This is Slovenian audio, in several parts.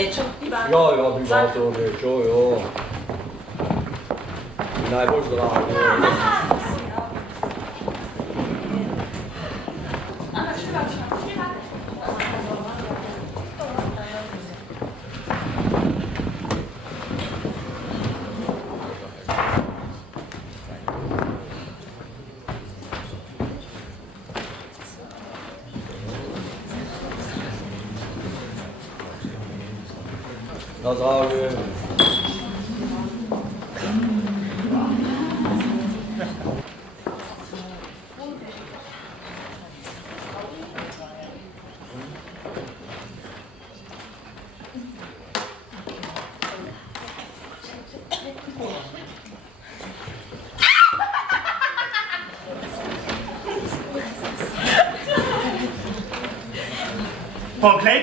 srečo, Ivan. Ja, bi to rečo, jo. Najbolj zdravo. Na zdravje.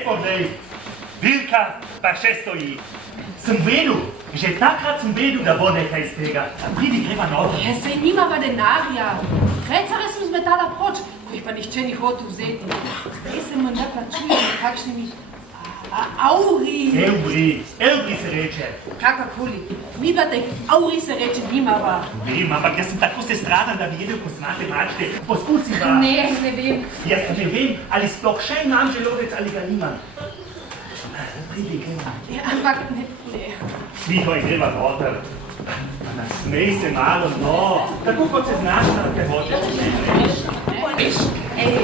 Poglej, Vilka pa še stoji. Sem vedel, že takrat sem vedel, da bo nekaj iz tega. A pridi, greva noter. Ja, sej nimava denarja. Krecare sem zmetala proč, ko jih pa nihče ni hotel vzeti. Zdaj se me ne plačuje kakšnimi auri. Euri se reče. Kakakoli. Mi pa teh auri se reče nimava. Vem, ampak jaz sem tako sestradan, da bi jedel poznate mačke. Poskusi pa. Ne vem. Jaz pa ne vem, ali sploh še imam želodec ali ga nimam. Pridi, greva. Ja, ampak ne. Vihoj, greva noter. Nasmej se malo, no. Tako kot se znaš, da te hočeš. Veš, ej.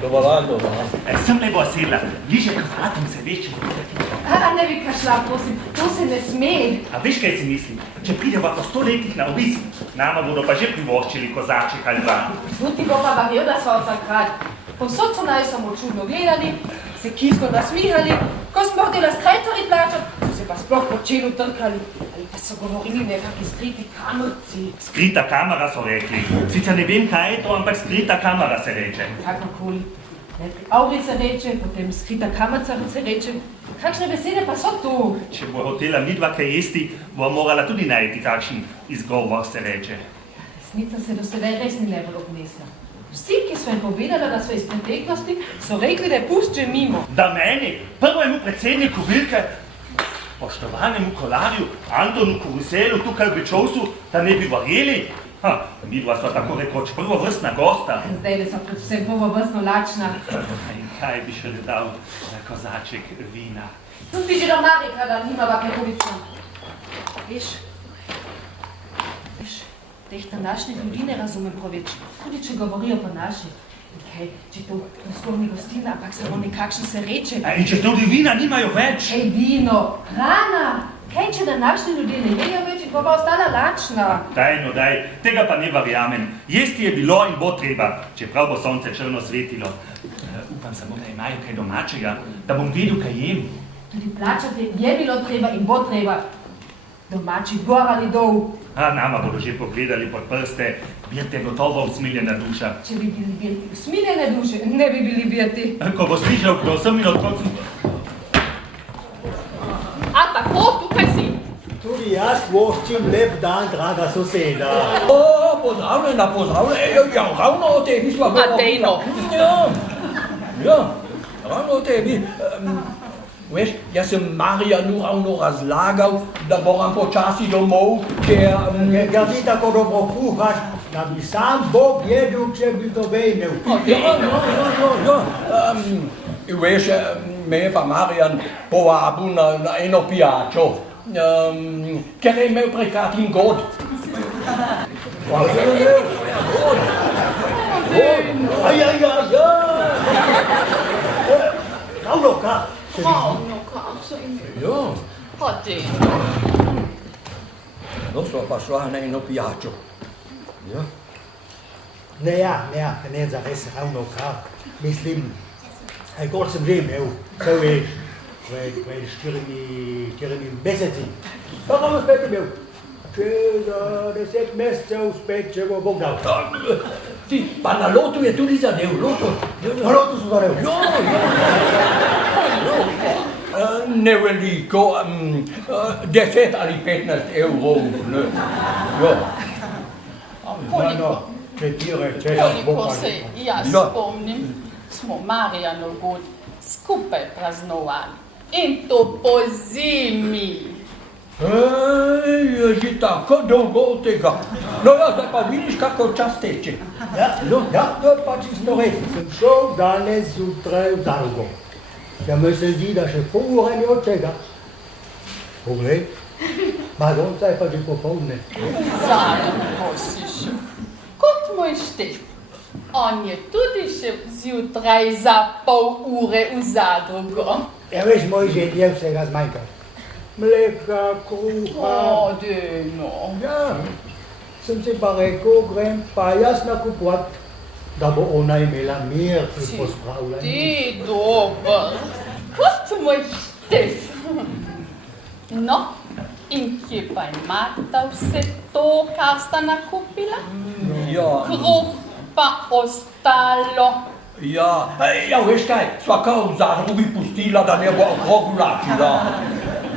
Dobar dan, dobar dan. Sem lepo sedla. Bliže k vratom se veš, če bo A ne bi kašla, prosim, to se ne sme. A veš, kaj si mislim? Če prideva po 100 letih na obisk, nama bodo pa že privoščili kozaček ali dva. Tu ti bo pa verjel, da sva od takrat. Povsod so naj samo čudno gledali, se kisko nasmihali, ko smo htela s krajtori plačati, so se pa sploh po čelu trkali, ali pa so govorili nekakvi skriti kamerci. Skrita kamera so rekli. Sicer ne vem, kaj je to, ampak skrita kamera se reče. Kakakoli. Najprej auri se reče, potem skrita kamerca se reče. Kakšne besede pa so tu? Če bo hotela midva kaj jesti, bo morala tudi najti kakšen izgovor se reče. Resnica se do sedaj res ni najbolj obnesla. Vsi, ki so jim povedala, da so iz preteklosti, so rekli, da je pust že mimo. Da meni, prvemu predsedniku Vilke, poštovanemu kolarju, Antonu Kuruselu, tukaj v Bečovsu, da ne bi verjeli? Midva sva tako rekoč prvovrstna gosta. Zdaj so predvsem prvovrstno lačna. In kaj bi še dal za kozaček vina? Tu bi že doma rekla, da nimava pekovica. Veš, teh današnjih ljudi ne razumem preveč, tudi če govorijo po naši. Kaj, če to sploh ni gostina, ampak samo nekakšen se reče. In če tudi vina nimajo več? Ej, vino, hrana! Kaj, če današnji ljudje ne jejo več, bo pa ostala lačna? Daj, tega pa ne verjamem. Jesti je bilo in bo treba, čeprav bo sonce črno svetilo. Upam samo, da imajo kaj domačega, da bom vedel, kaj jem. Tudi plačati je bilo treba in bo treba. Domači gor ali dol. Nama bodo že pogledali pod prste, Birte gotovo usmiljena duša. Če bi bili Birti usmiljene duše, ne bi bili Birti. Ko bo slišal, kdo sem in odkot sem... A tako, tukaj si. Tudi jaz voščim lep dan, draga soseda. Pozdravljena, ja, ravno o tebi sva bila. Matejno. Ja, ravno o tebi. Veš, jaz sem Marjanu ravno razlagal, da moram počasi domov, ker... Ker ti tako dobro kuhaš, da bi sam Bog jedel, če bi to imel. Ja. Veš, me je pa Marjan povabil na eno pijačo, ker je imel pred kratkim god. God? Ja. Ravno kar. Ravno kar se jim... Ja. Hodi. No, sva pa šla na eno pijačo. Ja. Ne, zares ravno kar. Mislim, kot sem že imel, vse veš, pred 4 meseci. Pa bom spet imel. Čez 10 mesecev spet, če bo Bog dal. Ti, pa na lotu je tudi zadev, loto. Na lotu so zadev. Ne veliko, 10 ali 15 evrov. Koliko? 4, Koliko se jaz Ja. spomnim, smo Marijanov god skupaj praznovali. In to po zimi. Je že tako dolgo od tega. No ja, zdaj pa vidiš, kako čas teče. Ja, to je pač isto res. Sem šel danes zjutraj v Zalgo. Ja, mi se zdi, da še pol ure ni od tega. Poglej, Madonca je pa že popoldne. Zadnjo si šel. Kot moj Štef. On je tudi šel zjutraj za pol ure v zadrugo. Ja, veš, moj žen je vsega zmanjkal. Mleka, kruha. Deno. Ja, sem si pa rekel, grem pa jaz nakupovat, da bo ona imela mir pri pospravljanju. Ti dober. Kot moj Štef. No, in kje pa imata vse to, kar sta nakupila? Ja, Kruh pa ostalo. ja, veš kaj, sva kao v zadrugi pustila, da ne bo okrog vlačila.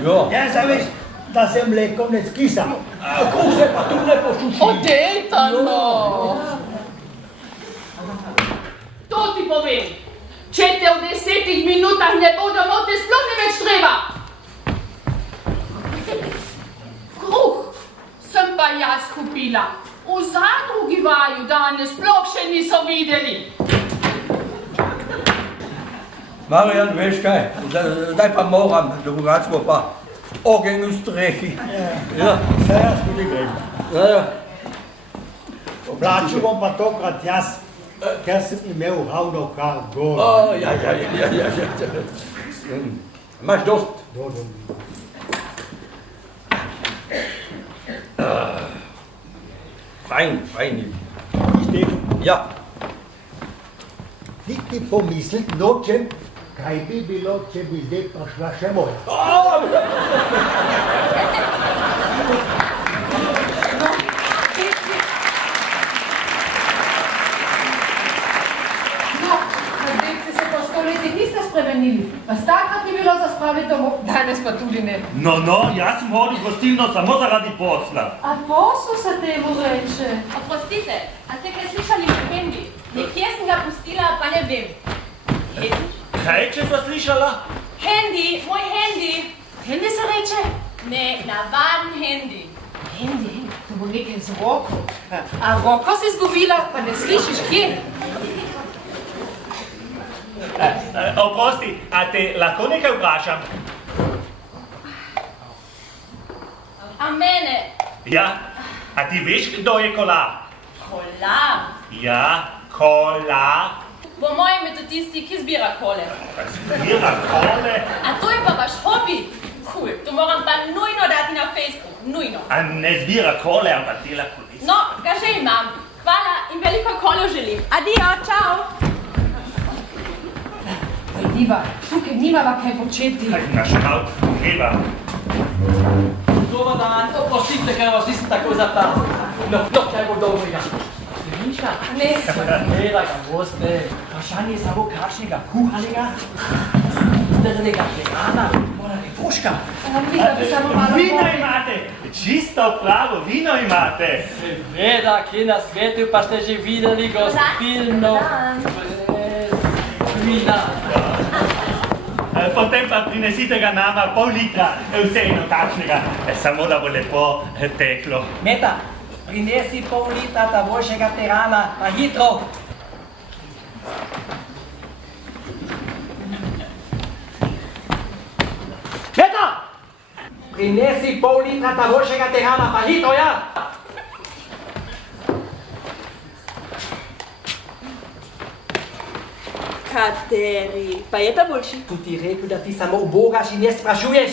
Ja, Ja, saj veš, da se mleko ne skisa. kruh se pa tu ne posuši. Odejta no. To ti povem. Če te v 10 minutah ne bo domov, te sploh ne več treba. Kruh sem pa jaz kupila. V zadrugi vaju danes sploh še niso videli. Marijan, veš kaj, zdaj pa moram, drugače bo pa ogenj v strehi. Ja, Saj jaz tudi grem. ja. Oblačil bom pa tokrat jaz, ker sem imel ravno kar gol. Ja. Imaš dost? Fajn. Štefan, Ja. niti pomisliti nočem, kaj bi bilo, če bi zdaj prišla še moja. No, deci se po 100 letih niste spremenili. Pa takrat ni bilo za spraviti domov, danes pa tudi ne. No, jaz sem hodil v gostilno samo zaradi posla. A posel se temu reče? Oprostite, a ste kaj slišali o Hendi? Nekje sem ga pustila, pa ne vem. Hendi? Kaj, če sva slišala? Hendi, moj Hendi. Hendi se reče? Ne, navaden Hendi. Hendi, to bo nekaj z roko. A roko si izgubila, pa ne slišiš kje? Oprosti, a te lahko nekaj vprašam? A mene? Ja, a ti veš, kdo je Kolar? Kolar. Ja, Kolar. Po mojem je to tisti, ki zbira kole. Zbira kole? A to je pa vaš hobi? Cool, to moram pa nujno dati na Facebook, nujno. A ne zbira kole, ampak dela kolesa. No, ga že imam. Hvala in veliko kolo želim. Adijo, čau. Pojdiva, tukaj nimava kaj početi. Kaj našel, treba. Dobar dan, oprostite, ker vas nisem tako zapazil. No, kaj bo dobrega? Stevinčka? Ne. Ne, da ga boste. Vprašanje je samo kakšnega kuhanega, drnega vegana, mora refoška. Vida bi samo malo Vino imate, čisto pravo vino imate. Seveda, kje na svetu pa ste že videli gostilno brez vina. Potem pa prinesite ga nama pol litra, vseeno takšnega, samo da bo lepo teklo. Meta, prinesi pol litra ta boljšega terana, pa hitro. Meta! Prinesi pol litra ta boljšega terana, pa hitro, ja! Kateri? Pa je ta boljši? Tu ti rekel, da ti samo ubogaš in ne sprašuješ.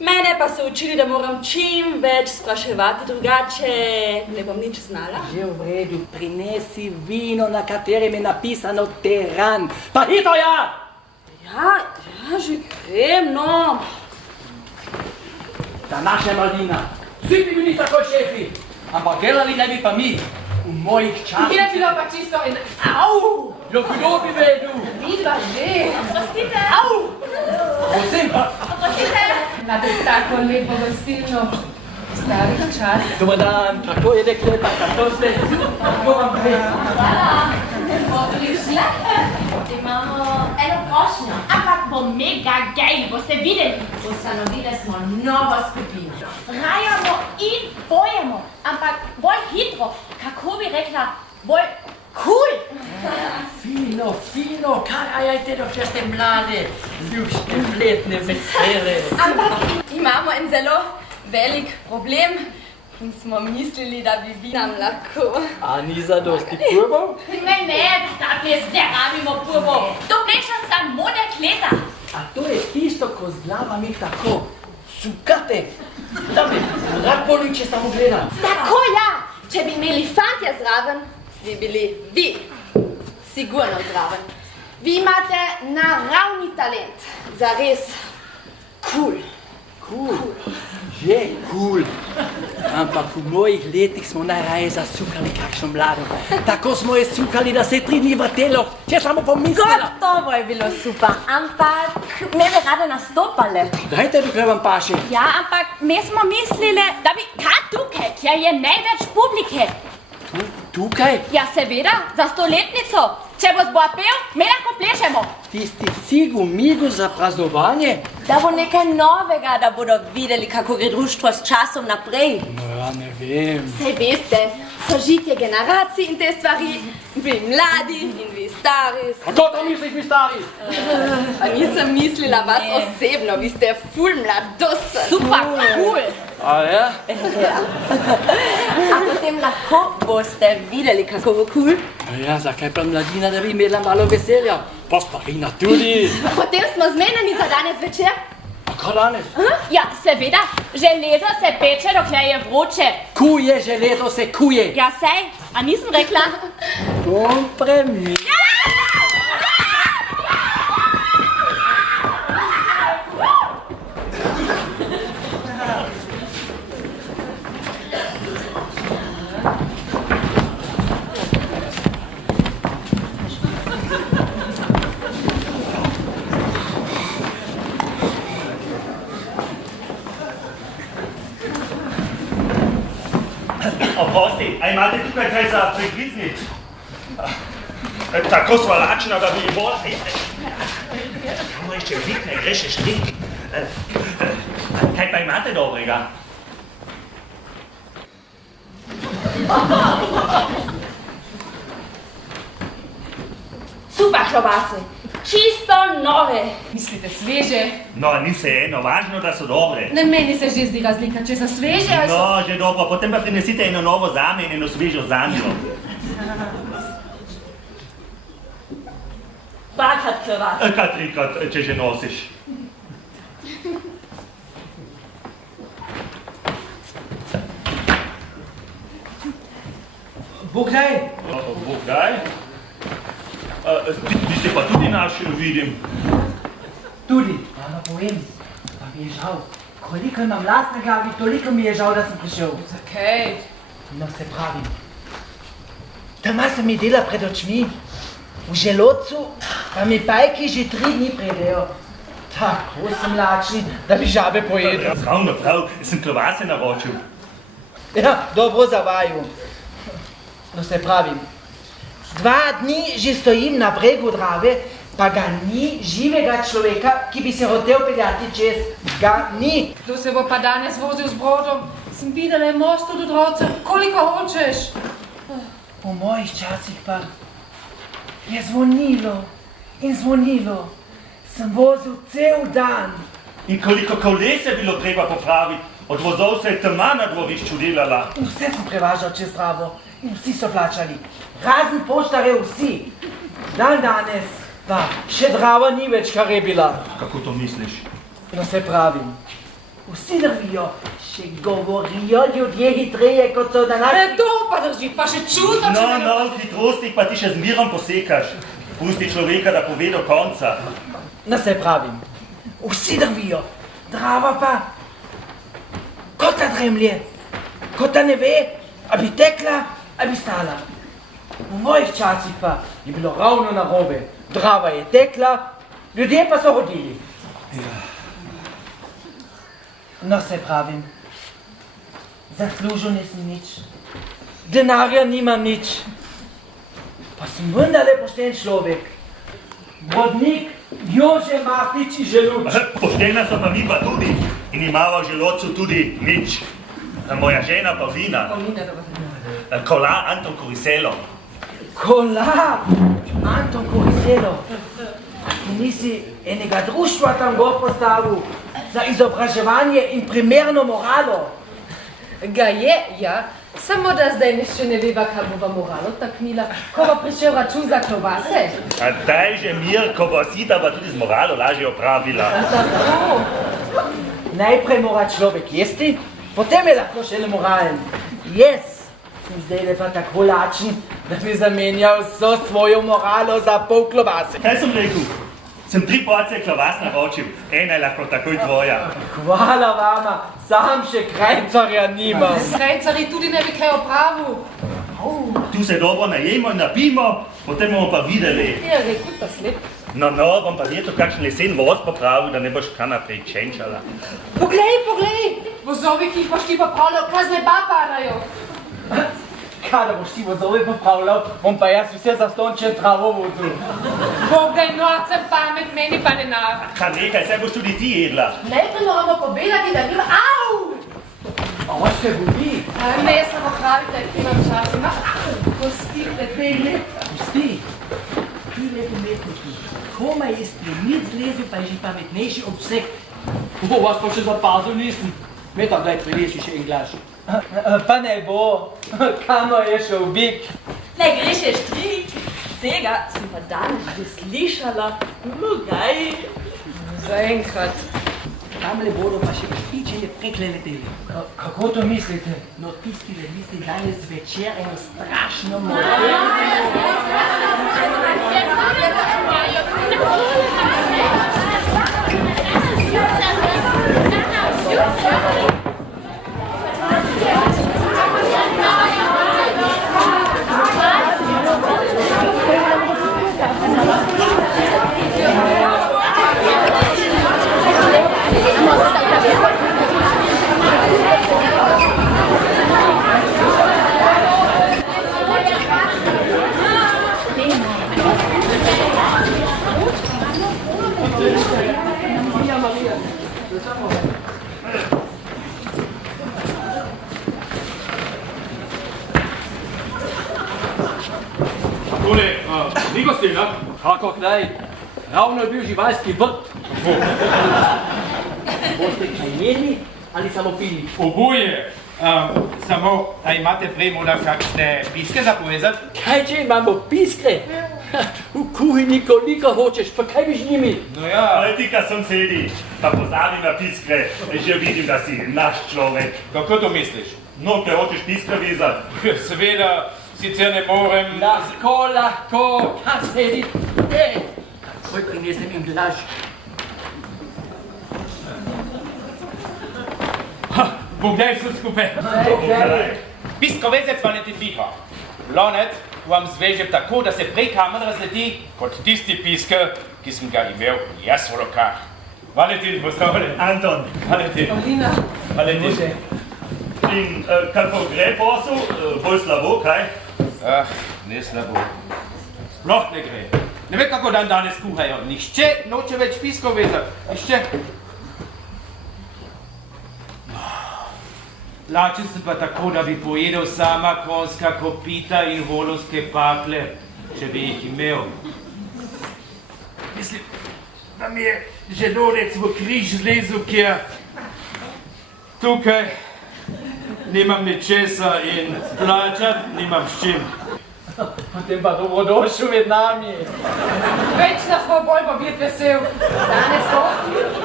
Mene pa so učili, da moram čim več spraševati, drugače ne bom nič znala. Že v redu, prinesi vino, na katerem je napisano teran. Pa hitro, ja! Ja, že grem, no. Današnja mladina. Vsi bi bili tako šefi, ampak delali ne bi pa mi. V mojih časih. Je bilo pa čisto in... Au! Jo, kdo bi vedel? Vidva že. Oprostite. Prosim, Oprostite. Na tako lepo gostilno. Stari čas. Dobar dan, tako je dekleta, kako ste? Moram prej. Hvala, smo prišli. Imamo eno prošnjo, ampak bo mega gej, boste videli. Ustanovili smo novo skupino. Rajamo in bojemo, ampak bolj hitro, kako bi rekla, bolj cool. Fino, kaj ajajte, dokler ste mlade, ljubske, fletne, vesele. Ampak imamo en zelo velik problem in smo mislili, da bi vi nam lahko. A ni zadosti purbov? Ne, da ples ne rabimo purbov. To pleša samo dekleta. A to je tisto, ko z glavami tako cukate, da me rad boli, če samo gledam. Tako ja, če bi imeli fantje zraven, bi bili vi sigurno zraven. Vi imate naravni talent, zares cool. Že cool. Ampak v mojih letih smo najraje zasukali kakšno mlado. Tako smo je sukali, da se 3 dni vrtelo, če samo pomislila. Gotovo je bilo super, ampak me bi rade nastopale. Dajte, dokler vam paše. Ja, ampak mi smo mislili, da bi kar tukaj, kjer je največ publike. Tukaj? Ja, seveda, za 100-letnico. Če bo zbor pel, mi lahko plešemo. Tisti figu migu za praznovanje? Da bo nekaj novega, da bodo videli, kako gre društvo s časom naprej. No ja, ne vem. Saj veste, sožitje generacij in te stvari, vi mladi in vi stari. Kako to misliš, mi stari? Pa nisem mislila vas osebno, vi ste ful mladosten. Super, cool. A ja? A potem lahko boste videli, kako bo cool. Ja, zakaj pa mladina, da bi imela malo veselja? Pa starina tudi. Potem smo zmenjeni za danes večer. A kaj danes? Ja, seveda, železo se peče, dokler je vroče. Kuje, železo se kuje. Ja, sej, a nisem rekla? Kompremi. Oprosti, a imate tukaj kaj za prekliznit? Tako sva lačna, da bi bolj... Kamo ještě vnikne, greš ještě. Kaj pa imate dobrega? Super klobase, čisto nove. Mislite sveže? No, ni se eno, važno, da so dobre. Ne, meni se že zdi razlika, če so sveže ali so... No, že dobro, potem pa prinesite eno novo zame in eno svežo zanjo. Dvakrat klobase. Kaj trikrat, če že nosiš? Bogdaj! Bogdaj? Ti se pa tudi našel, vidim. Tudi, pa povem, pa mi je žal. Koliko imam last na glavi, toliko mi je žal, da sem prišel. Zakaj? No, se pravim. Doma se mi dela pred očmi. V želodcu pa mi pajki že 3 dni predejo. Tako sem lačni, da bi žabe pojedel. Ravno prav, sem klobase naročil. Ja, dobro za vaju. No, se pravim. 2 dni že stojim na bregu Drave, pa ga ni živega človeka, ki bi se hotel peljati čez. Ga ni. Kdo se bo pa danes vozil z brodom? Sem videla je mostu do Drovca, koliko hočeš? Po mojih časih pa je zvonilo in zvonilo. Sem vozil cel dan. In koliko koles je bilo treba popraviti, od vozov se je tema na dvorišču delala. Vse sem prevažal čez Dravo in vsi so plačali. Razen poštarje vsi. Dan danes pa še Drava ni več, kar je bila. Kako to misliš? No, se pravim. Vsi drvijo, še govorijo ljudje hitreje, kot so današnji. To pa drži, pa še čudno, če me ne... No, v hitrostih pa ti še zmerom posekaš. Pusti človeka, da pove do konca. No, se pravim. Vsi drvijo. Drava pa kot da dremlje. Kot da ne ve, a bi tekla, a bi stala. V mojih časih pa je bilo ravno narobe. Drava je tekla, ljudje pa so hodili. No, se pravim. Zaslužil nisem nič. Denarja nimam nič. Pa sem vendarle pošten človek. Vodnik Jože Martič iz Želuč. Poštena so pa mi pa tudi in imava v želodcu tudi nič. Moja žena Pavlina. Kolar Anton Koriselo. Kolar Anton Koriselo. Ti nisi enega društva tam gor postavil za izobraževanje in primerno moralo. Ga je, ja. Samo da zdaj še ne veva, kaj bova moralo taknila, ko bo prišel račun za klobase. A daj že mir, ko bo sita pa tudi z moralo lažje opravila. Tako. Najprej mora človek jesti, potem je lahko šele moralen. Jaz sem zdaj lepa tako lačen, da bi zamenjal vso svojo moralo za pol klobase. Kaj sem rekel? Sem 3 porcije klobas naročil, ena je lahko takoj tvoja. Hvala vama, sam še krajcarja nimam. Krajcarji tudi ne bi kaj opravil. Tu se dobro najemo in napijemo, potem bomo pa videli. Je rekel, da slep. No, bom pa verjetno kakšen lesen voz popravil, da ne boš kaj naprej čenčala. Poglej, vozovi, ki jih boš ti popravljal, kazne pa padajo. Kaj da boš ti vozove popravljal, bom pa jaz vse zastonj čez travo vozil. Bog daj norcem pamet, meni pa denar. Kaj nekaj, saj boš tudi ti jedla. Najprej moramo povedati, da nima... Au! A vas te boli? Ne, samo pravite, imam čas. Pustite, pejle. Pusti, ti lepo umetniki, komaj je stremic zlezel, pa je že pametnejši od vseh. Vas pa še zapazil nisem. Meta, daj prileši še en glas. Pa ne bo, kamo je šel bik. Ne greš je štrik. Tega sem pa danes že slišala. Mogaj. Zaenkrat. Tamle bodo pa še ptiče prekle leteli. Kako to mislite? No, tisti le misli danes zvečer eno strašno Tole, ni gostilna? Kako kdaj? Ravno je bil živalski vrt. Boste kaj jedli ali samo pili? Oboje. Samo, a imate premoda kakšne piske za povedati? Kaj če imamo piskre? V kuhinji koliko hočeš, pa kaj bi z njimi? No ja. Ale ti, ka sem sedi, pa pozabi na piskre, že vidim, da si naš človek. Kako to misliš? No, ker hočeš piskre vezati. Seveda, sicer ne morem... Lahko, kar sedi. Takoj prinesem jim glaž. Poglej vse skupaj. Piskovezec Valentin Biha. Lonet vam zvežem tako, da se prej kamen razleti, kot tisti pisker, ki sem ga imel jaz v rokah. Valentin, pozdravljen. Anton. Valentin. Paulina. Valentin. In kako gre posel, bolj slabo, kaj? Ne slabo. Sploh ne gre. Ne ve, kako dan danes kuhajo. Nihče noče več piskov vezati. Nihče. Lačen sem pa tako, da bi pojedel sama konjska kopita in volovske pakle, če bi jih imel. Mislim, da mi je želodec v križ zlezel, kjer tukaj nimam ničesa in plačat nimam s čim. Potem pa dobrodošel med nami. Več nas bo bolj pa biti vesel. Danes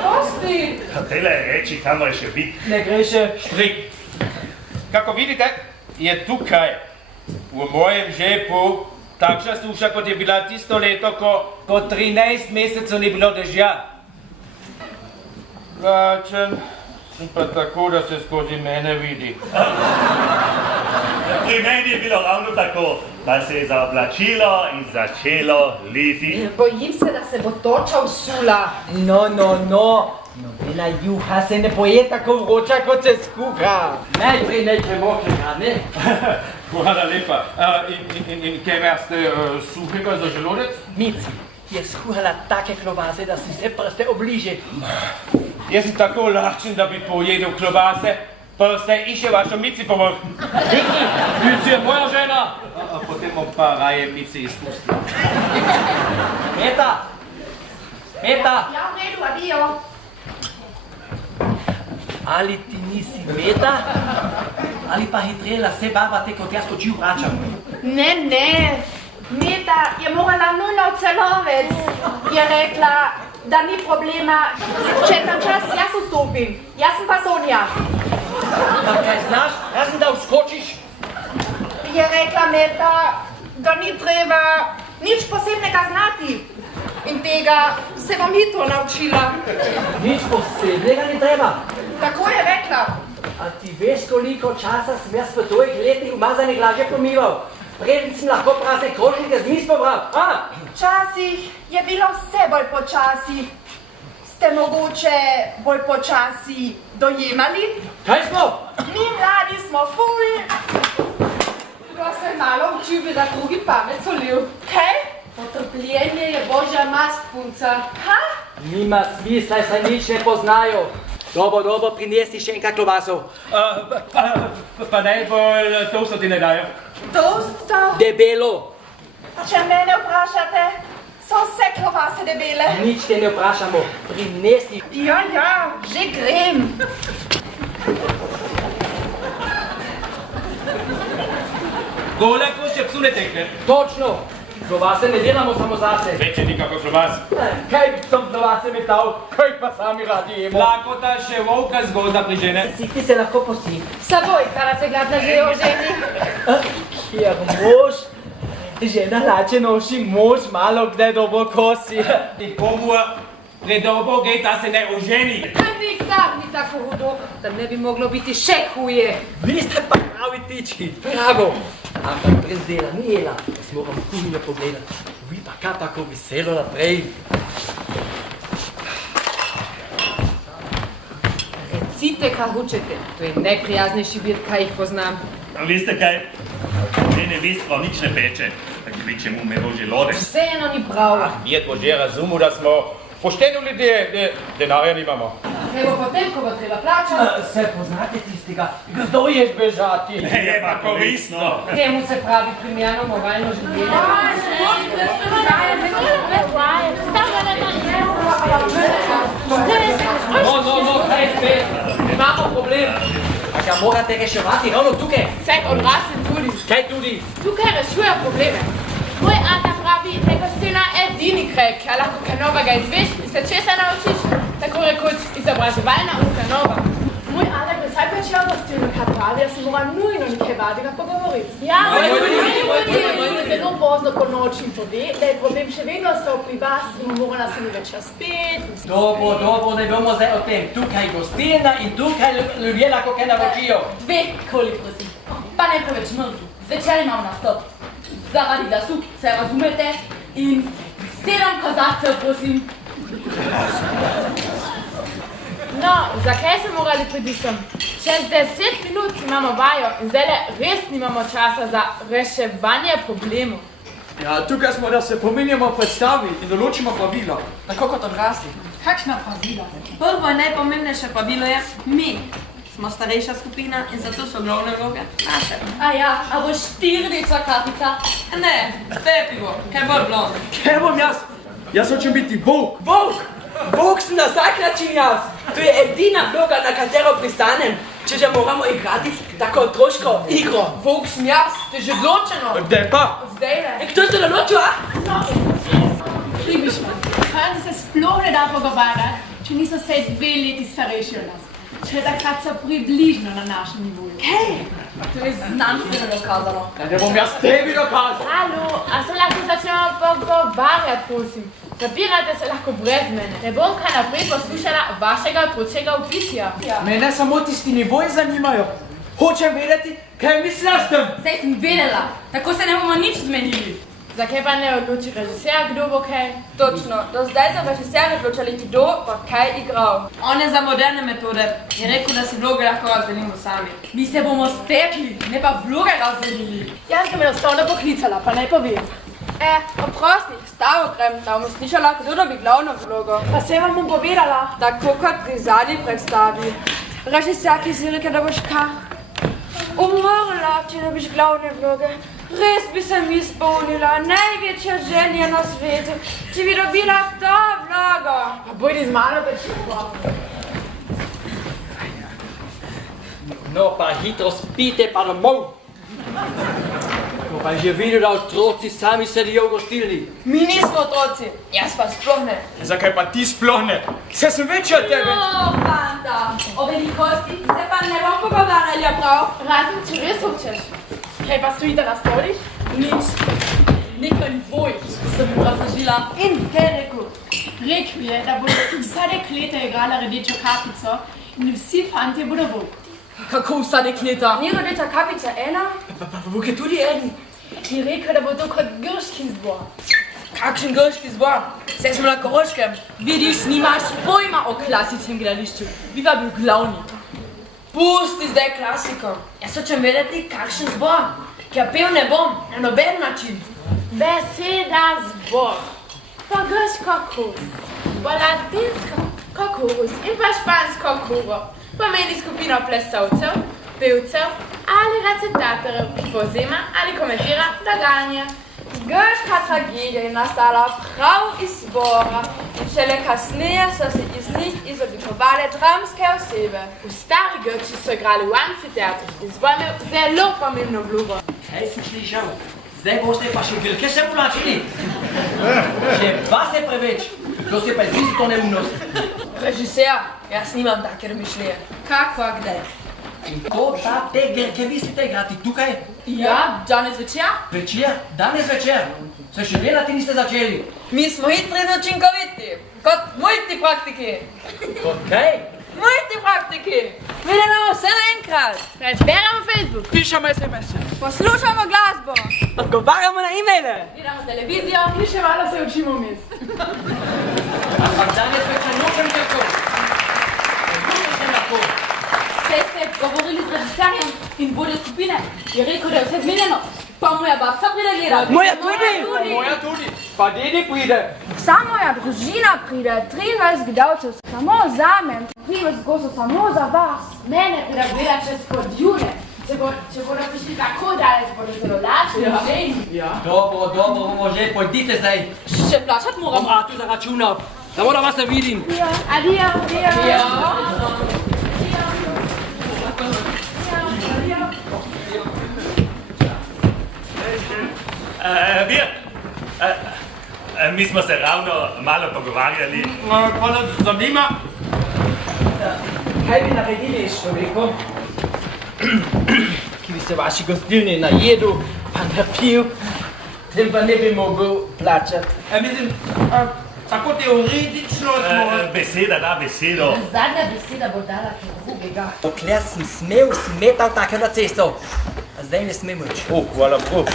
gosti. Tele reči, kam je še biti. Ne gre še Štrik. Kako vidite, je tukaj, v mojem žepu, takšna suša, kot je bila tisto leto, ko 13 mesecev ni bilo dežja. Lačen, pa tako, da se skozi mene vidi. Pri meni je bilo ravno tako, da se je zaoblačilo in začelo liti. Bojim se, da se bo toča vsula. No, Novela juha se ne poje tako vroča, kot se skuha. Najprej nekaj mokrega, ne? Hvala lepa. In kaj imate suhega za želodec? Mici je skuhala take klobase, da si se prste obliže. Jaz sem tako lačen, da bi pojedel klobase, prste in še vašo Mici pomog. Mici, Mici je moja žena. Potem bom pa raje Mici izpustil. Meta! Meta! Ja, v redu, adijo. Ali ti nisi Meta? Ali pa hitrela se baba te, kot jaz oči vračam? Ne. Meta je morala nujno v celovec. Je rekla, da ni problema, če tam čas jaz vstopim. Jaz sem pa Sonja. Pa kaj znaš? Razen da vskočiš? Je rekla Meta, da ni treba nič posebnega znati. In tega se bom hitro naučila. Nič posebnega ni treba. Tako je rekla. A ti veš, koliko časa sem jaz v tvojih letih umazanih lažje pomival? Preden sem lahko prazne krožnike z mis pobral, a? Včasih je bilo vse bolj počasi. Ste mogoče bolj počasi dojemali? Kaj smo? Mi mladi smo ful. Ko se malo učil, da drugi pamet solil. Kaj? Potrpljenje je božja mast, punca. Ha? Nima smisla, saj nič ne poznajo. Dobro, prinesi še enkrat klobasov. Pa najbolj tosto ti ne dajo. Tosto? Debelo. Če mene vprašate, so vse klobase debele. Nič te ne vprašamo. Prinesi. Ja, že grem. Gole kušče psu ne tekne. Točno. Klobase ne delamo samo zase. Več je nikako klobas. Kaj bi sem klobase metal, kaj pa sami radi jemo? Lakota še volka zgozda prižene. Si ti se lahko posti. Saboj, kada se gladna že oženi. Kjer mož, žena lače noši, mož malo kdaj dobro kosi. Komu predobo gej, ta se ne oženi. Nikdar ni tako hudo, da ne bi moglo biti še huje. Vi ste pa pravi tiči. Bravo. Ampak brez dela ni jela, da smo vam kuhinjo pogledati. Vi pa kaj tako veselo naprej. Recite, kaj hočete. To je najprijaznejši vir, kaj jih poznam. Veste kaj? Mene bistvo nič ne peče, tako kličemo me bo želodec. Vseeno ni prav. Mi je to že razumel, da smo pošteni ljudje, denarja nimamo. Kaj bo potem, ko bo treba plačati? Se poznate tistega, kdo je zbežati? Je pa koristno. Temu se pravi primerno moralno življenje. No, kaj spet? Imamo problem. A ga morate reševati ravno tukaj? Vsak odrasli tudi. Kaj tudi? Tukaj rešuje probleme. Moj ata pravi, da ko si na edini kraj, ki lahko kaj novega izveš in se česa naučiš, tako rekoč izobraževalna ustanova. Moj ata bi vsaj počel gostilno, kaj pravi, da se mora nujno nekaj vadega pogovoriti. Ja, moj zelo pozno po noči pove, da je problem še vedno ostal pri vas in mora nas ni večer spet. Dobro, ne bomo zdaj o tem. Tukaj gostilna in tukaj ljudje lahko kaj naučijo. Dve koli, prosim. Pa ne preveč mrzlo. Zvečer imam nastop. Zaradi glasu, se razumete, in 7 kozarcev, prosim. No, zakaj smo morali priti sem? Čez 10 minut imamo vajo in zdaj res nimamo časa za reševanje problemov. Ja, tukaj smo, da se pomenjamo predstavi in določimo pravila, tako kot odrasli. Kakšna pravila? Prvo in najpomembnejše pravilo je mi. Smo starejša skupina in zato so glavne vloge naše. A ja, a boš štirnica kapica? Ne, tepivo, kaj bolj blond. Kaj bom jaz? Jaz hočem biti volk. Volk! Volk sem na vsak način jaz. To je edina vloga, na katero pristanem. Če že moramo igrati tako otroško igro. Volk sem jaz, to je že odločeno. Kde pa? Zdaj ne. Kdo je to določil, a? Ribišman, kaj se sploh ne da pogovarjati, če niso vse 2 leti starejši od nas. Če takrat so približno na našem nivoju. Kaj? To je znanstveno dokazano. Da bom jaz tebi dokazal. Halo, a se lahko začnemo pogovarjati, prosim. Zapirate se lahko brez mene. Ne bom kaj naprej poslušala vašega otročjega vpisja. Mene samo tisti nivoji zanimajo. Hočem vedeti, kaj misliš s tem. Saj sem vedela, tako se ne bomo nič zmenili. Zakaj pa ne odloči režiser, kdo bo kaj? Točno, do zdaj so režiserji odločali, kdo bo kaj igral. On je za moderne metode. Je rekel, da si vloge lahko razdelimo sami. Mi se bomo stekli, ne pa vloge razdelili. Jaz sem enostavno poklicala, pa naj povem. Oprosti, staro grem, da bomo slišala, kdo dobi glavno vlogo. Pa se vam bom povedala. Tako kot pri zadnji predstavi. Režiser, ki si rekel, da boš umrla, če dobiš glavne vloge. Res bi se mi izpolnila največja želja na svetu, če bi dobila to vlogo. Pa bojdi z mano, da če bo. No, pa hitro spite, pa domov. No, pa že videl, da otroci sami sedijo v gostilni. Mi nismo otroci, jaz pa sploh ne. Zakaj pa ti sploh ne? Saj sem večji od tebe. No, fanta, o velikosti se pa ne bom pogovarjala prav. Razen, če res hočeš. Kaj pa stojite na stolih? Nič. Nekaj voj, sem mu razložila. In kaj je rekel? Rekel je, da bodo vsa dekleta igrala rdečo kapico in vsi fantje bodo volk. Kako vsa dekleta? Ni rdeča kapica ena? Pa vuk je tudi eden. Je rekel, da bo to kot grški zbor. Kakšen grški zbor? Saj smo na Koroškem. Vidiš, nimaš pojma o klasičnem gledališču. Bi pa bil glavni. Pusti zdaj klasiko. Jaz hočem vedeti, kakšen zbor. Ker pev ne bom, na noben način. Beseda zbor. Pa grško kurs. Pa latinsko kokurus in pa špansko kuro. Pomeni skupino plesovcev, pevcev ali recitatorjev, ki povzema ali komentira dogajanje. Grška tragedija je nastala prav iz zbora in šele kasneje so se iz njih izoblikovale dramske osebe. V stari Grči so igrali v amfiteatru in zbor imel zelo pomembno vlogo. Kaj si slišal? Zdaj boste pa še Grke se ulačili. Še vas je preveč. To se pa izvisi to neumnost. Režiser, jaz nimam take razmišlje. Kakva kdaj? In to, da te Grke mislite igrati tukaj? Ja, danes večer? Večer? Danes večer? Se še delati niste začeli? Mi smo hitri in učinkoviti, kot multipraktiki. Kot kaj? Multipraktiki! Vidimo vse naenkrat. Preberamo Facebook. Pišemo SMS-e. Poslušamo glasbo. Odgovarjamo na e-maile. Gledamo televizijo in še malo se učimo vmes. Ampak danes večer nočem tako. Nočem tako. Vse ste govorili z režiserjem in vodjo skupine. Je rekel, da je vse zmenjeno. Pa moja babca pride gledati. Moja tudi. Pa dedi pride. Vsa moja družina pride, 13 gledalcev, samo zame. Prives gosto samo za vas. Mene pride gledati čez pod June. Če bodo prišli tako daleč, bodo zelo lačni in ženi. Dobro, bomo že, pojdite zdaj. Še plačati moramo. Bom tu zaračunal. Samo da vas ne vidim. Adijo. Mi smo se ravno malo pogovarjali. Pa nas zanima. Kaj bi naredili s človekom, ki bi se v vaši gostilni najedel, pa napil, tem pa ne bi mogel plačati? Mislim, tako teoretično smo... Beseda da besedo. Zadnja beseda bo dala kaj drugega. Dokler sem smel, si metal take na cesto. A zdaj ne smem več. Hvala Bog.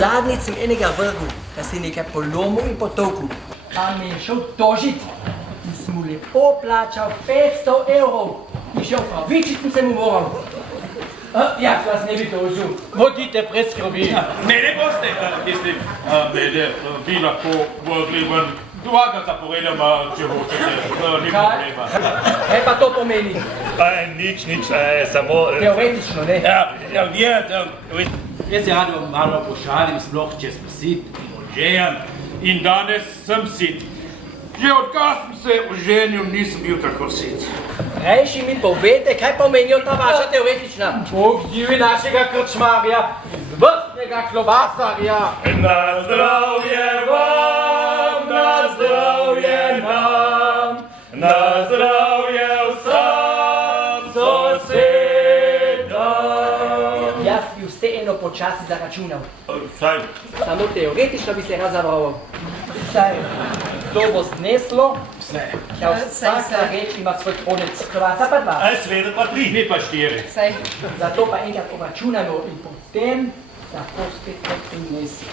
Zadnjič sem enega vrgel, da si nekaj polomil in potolkul. Pa me je šel tožit in sem mu lepo plačal 500 evrov. In šel pravičit in se mu moral. Jaz vas ne bi tožil. Bodite preskrbi. Ne boste, mislim, bi lahko vrgli ven. Dvakrat zaporedem, če hočete, ni problema. Kaj pa to pomeni? Nič, samo... Teoretično, ne? Jaz se rad malo pošalim, sploh če sem sit in odžejan. In danes sem sit. Že odkar sem se oženil, nisem bil tako sit. Rejši mi povete, kaj pomenijo ta vaša teoretična? Bog živi našega krčmarja, vrstnega klobasarja. Na zdravje vam, na zdravje nam, na zdravje vsem sosedam. Jaz bi vseeno počasi zaračunal. Saj. Samo teoretično bi se rad zavral. Saj, to bo zneslo, ja vsaka reč ima svoj konec. Klobasa pa dva. Sveda pa 3. Ni pa 4. Zato pa enkrat obračunamo in potem Tako spet ne prinesi.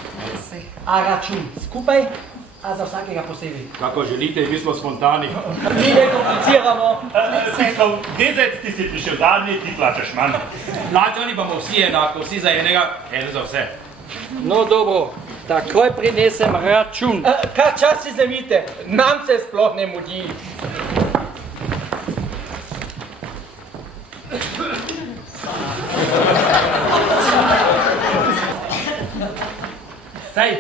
A račun skupaj, a za vsakega posebej. Kako želite, mi smo spontani. Mi ne kompliciramo. Siskov, dezec, ti si prišel zadnji, ti plačaš manj. Plačali bomo vsi enako, vsi za enega, eno za vse. No dobro, takoj prinesem račun. Kaj čas si zavite? Nam se sploh ne mudi. Sej.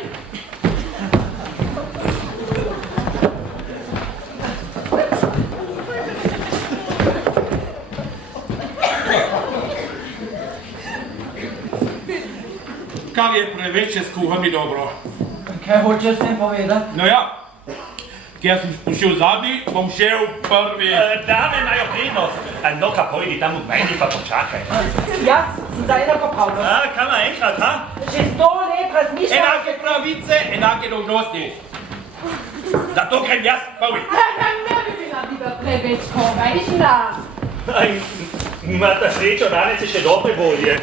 Kar je preveč, je skuha mi dobro. Kaj hočeš s tem povedati? No ja, ker sem šel zadnji, bom šel prvi. Dame imajo prednost. No, ka pojdi tam v meni pa počakaj. Jaz sem za enakopravnost. Kaj naenkrat, ha? Že 100 let razmišljam. Enake pravice, enake dolžnosti. Zato grem jaz prvi. Ne bi bila videla preveč korajžna. Imate srečo, danes je še dobre volje.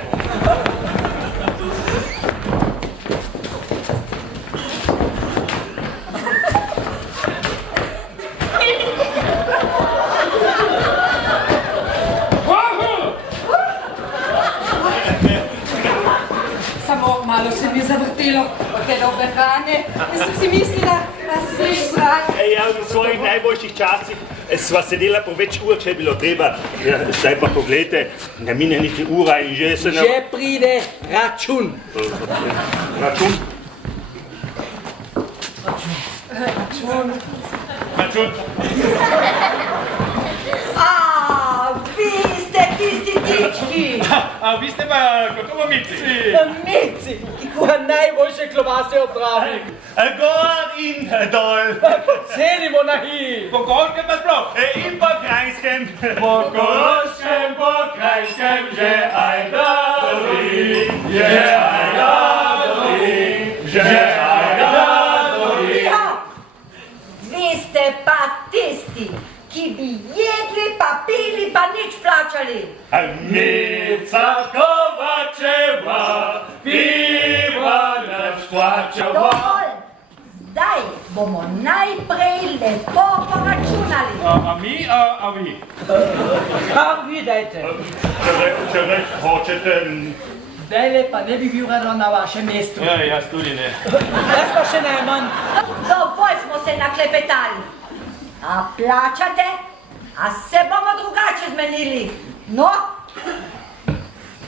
Samo malo se mi je zavrtelo od te dobre hrane. Jaz sem si mislila, da se veš zrak. Ja, v svojih najboljših časih sva sedela po več ur, če je bilo treba. Ja, zdaj pa pogledajte, ne mine niti ura in že se Že pride račun. Račun? Račun? Vi ste tisti tički! A vi ste pa gotovo mici? Mici, ki kuha najboljše klobase ob Dravi. Gor in dol. Celimo na hi. Po Koroškem pa sploh. In po Krajskem. Po Koroškem, po Krajskem, že ajdari, že ajdari, že ajdari. Ja, vi ste pa tisti, ki bi jedli, pa pili, pa nič plačali. Mica Kovačeva, piva naš plačeva. Dovolj! Zdaj bomo najprej lepo poračunali. A mi, a vi? Kar vi dajte. Če res hočete... Zdajle pa ne bi bil rado na vašem mestu. Jaz tudi ne. Jaz pa še najmanj. Dovolj smo se naklepetali. A plačate? A se bomo drugače zmenili? No?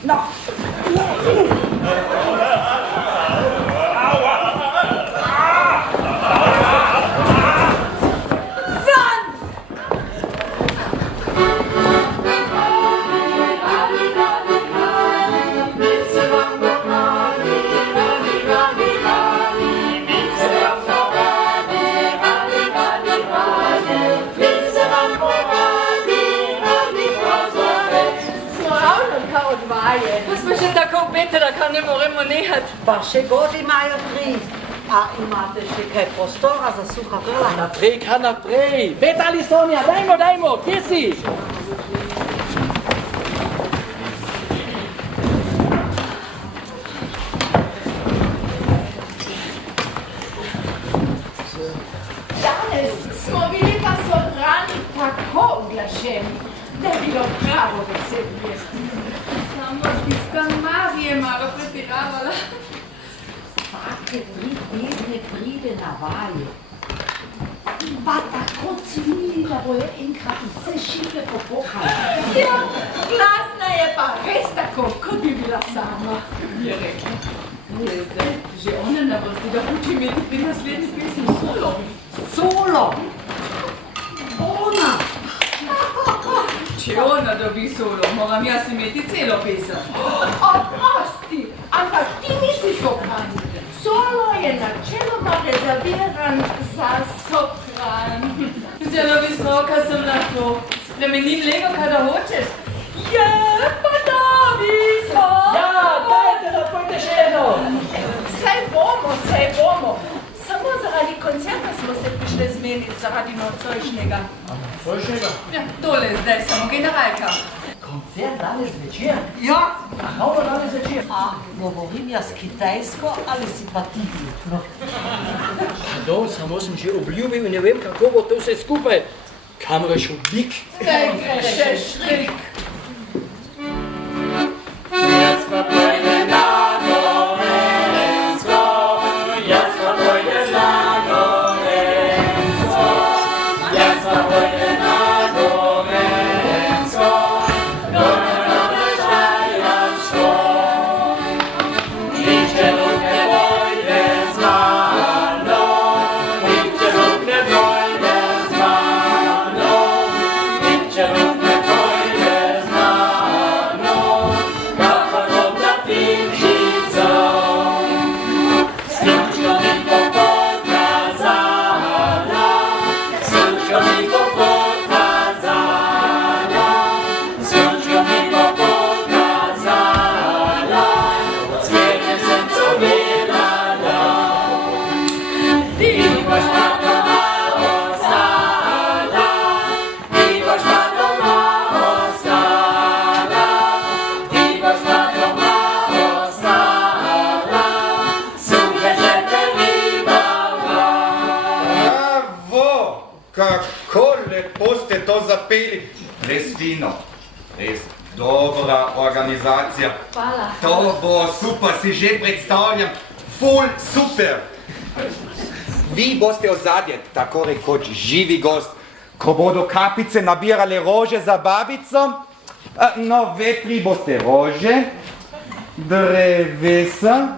No. Van! Pa smo še tako upete, da kar ne moremo nehati. Pa še god imajo 3. A imate še kaj prostora za suha grla? Naprej, kar naprej. Petali Sonja, dajmo, kje si? Danes smo bili pa sobrani tako uglašeni, da je bilo pravo veselje. Samo tiska Marija je malo pretiravala. Vsake 3 tedne pride na vaje. Pa tako cvili, da bojo enkrat vse šipe popokali. Ja, glasna je pa res tako, kot bi bila sama, je rekla. Je zdaj že ona na vrsti, da hoče imeti pri naslednji pesmi solo. Solo! Ona! Če ona dobi solo, moram jaz imeti celo pesem. Oprosti, ampak ti nisi sopran. Solo je načeloma rezerviran za sopran. Zelo visoka sem lahko. Spremenim lego, kada hočeš. Je pa da visoka. Ja, dajte, da pojte še eno. Saj bomo. Samo zaradi koncerta smo se prišli zmeniti zaradi nocojšnjega. Nocojšnjega? Ja, tole zdaj samo generalka. koncert danes večer? Ja. Ravno danes večer. A govorim jaz kitajsko ali si pa ti bil? Pardon, samo sem že obljubil in ne vem, kako bo to vse skupaj. Kamera še oblik. Še šrik. Res fino, res dobra organizacija. Hvala. To bo super, si že predstavljam. Ful super. Vi boste ozadje, tako rekoč živi gost, ko bodo kapice nabirale rože za babico. No, vetri boste rože, drevesa,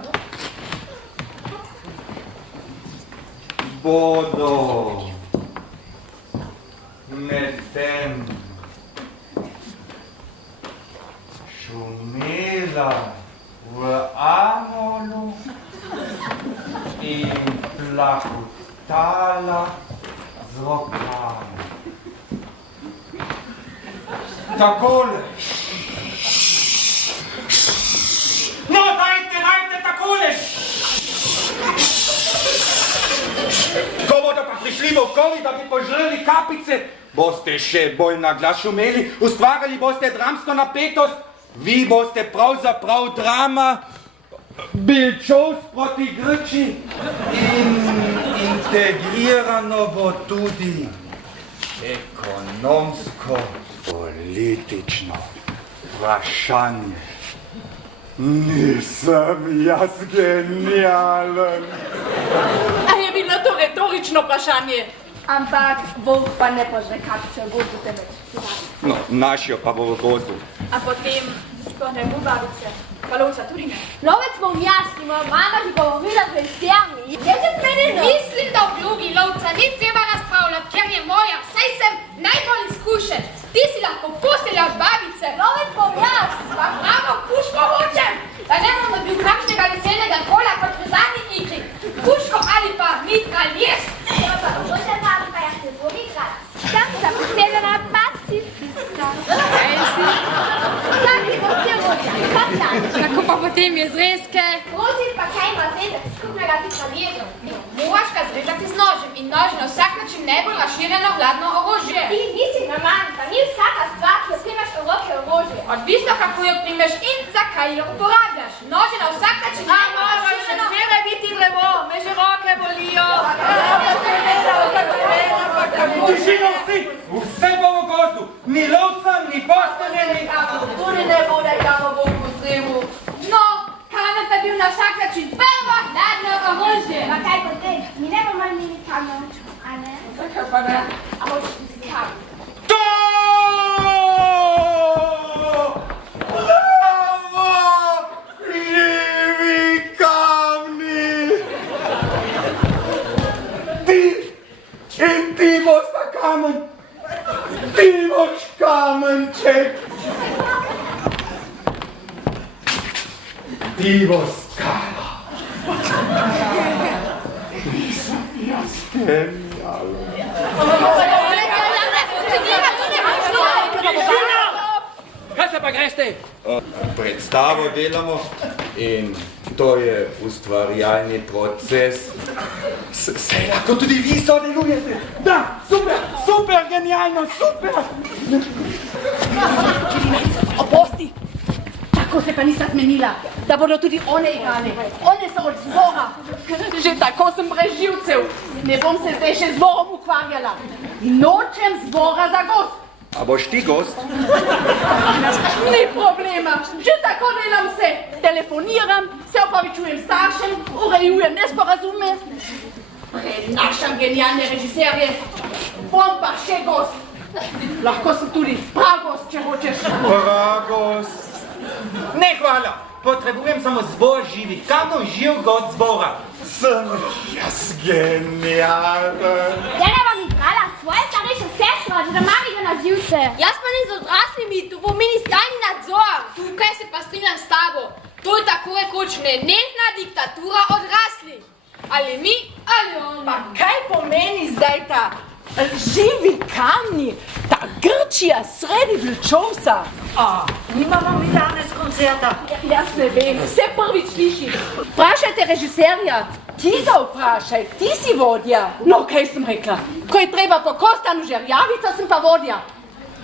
bodo medtem šumela v amolu in plahutala z rokami. Takole. No, dajte takole. Ko bodo pa prišli volkovi, da bi požrli kapice, boste še bolj naglas šumeli, ustvarjali boste dramsko napetost, vi boste pravzaprav drama, Bilčov proti Grči in integrirano bo tudi ekonomsko, politično vprašanje. Nisem jaz genialen. A je bilo to retorično vprašanje? Ampak volk pa ne požre kapice v gozdu temveč. No, našijo pa bo v gozdu. A potem sploh ne bo babice, pa lovca tudi ne. Lovec bom jaz, ki moja mama že govorila pred vsemi. Je že meni no? Mislim, da v vlogi lovca ni treba razpravljati, ker je moja, saj sem najbolj izkušen. Ti si lahko posteljaš babice. Lovec bom jaz. Pa pravo puško hočem, da ne bom dobil kakšnega veselnega kola kot v zadnji igri. Puško ali pa mitraljez. Bože, mama, pa jaz ne bom igrala. Sam sem poseljena pacifistka. Kaj si? Vsaki bo vse ročja, kot tak. Kako pa potem je zrezke? Rozi pa kaj ima zvezek skupnega z mitraljezom. Moraš ga zrezati z nožem in nož na vsak način najbolj razširjeno hladno orožje. Ti nisi naman, pa ni vsaka stvar, ki jo primaš v roke orožje. Odvisno, kako jo primeš in zakaj jo uporabljaš. Nože na vsak način najbolj razširjeno. Zmeraj biti drevo, me že roke bolijo. Tišino vsi, vse bo v gozdu, ni lovca, ni postelje, ni... Tudi ne bo nekamo volku zrevu. No, kamen pa bil na vsak način prvo hladno orožje. Pa kaj potem? Mi ne bomo imeli kamen, a ne? Zakaj pa ne? A hočeš ti si kamen? To! Bravo! Živi kamni! Ti in ti bosta kamen! Ti boš kamenček! Ti boš skala! Nisem jaz genialen. Kaj se pa greste? Predstavo delamo in to je ustvarjalni proces. Sej lahko tudi vi sodelujete. Da, super, super, genialno, super! Oprosti, tako se pa nista zmenila, da bodo tudi one igrale. One so od zbora. Že tako sem brez živcev. Ne bom se zdaj še zborom ukvarjala. Nočem zbora za gost. A boš ti gost? Ni problema, že tako delam vse. Telefoniram, se opravičujem staršem, urejujem nesporazume. Prenašam genialne režiserje. Bom pa še gost. Lahko sem tudi pragost, če hočeš. Pragost. Ne, hvala. Potrebujem samo zbor živih. Kako živ gost zbora? Sem jaz genialen. Jena vam igrala svoje starejše sestro, že da mami ga na živce. Jaz pa ne z odraslimi, tu pomeni stalni nadzor. Tukaj se pa strinjam s tabo. To je tako rekoč nenehna diktatura odraslih. Ali mi, ali oni. Pa kaj pomeni zdaj ta živi kamni, ta Grčija sredi Vlčovca? Nimamo mi danes koncerta. Jaz ne vem, vse prvič slišim. Vprašajte režiserja, ti ga vprašaj, ti si vodja. No, kaj sem rekla? Ko je treba po Kostanu Žerjavica, sem pa vodja.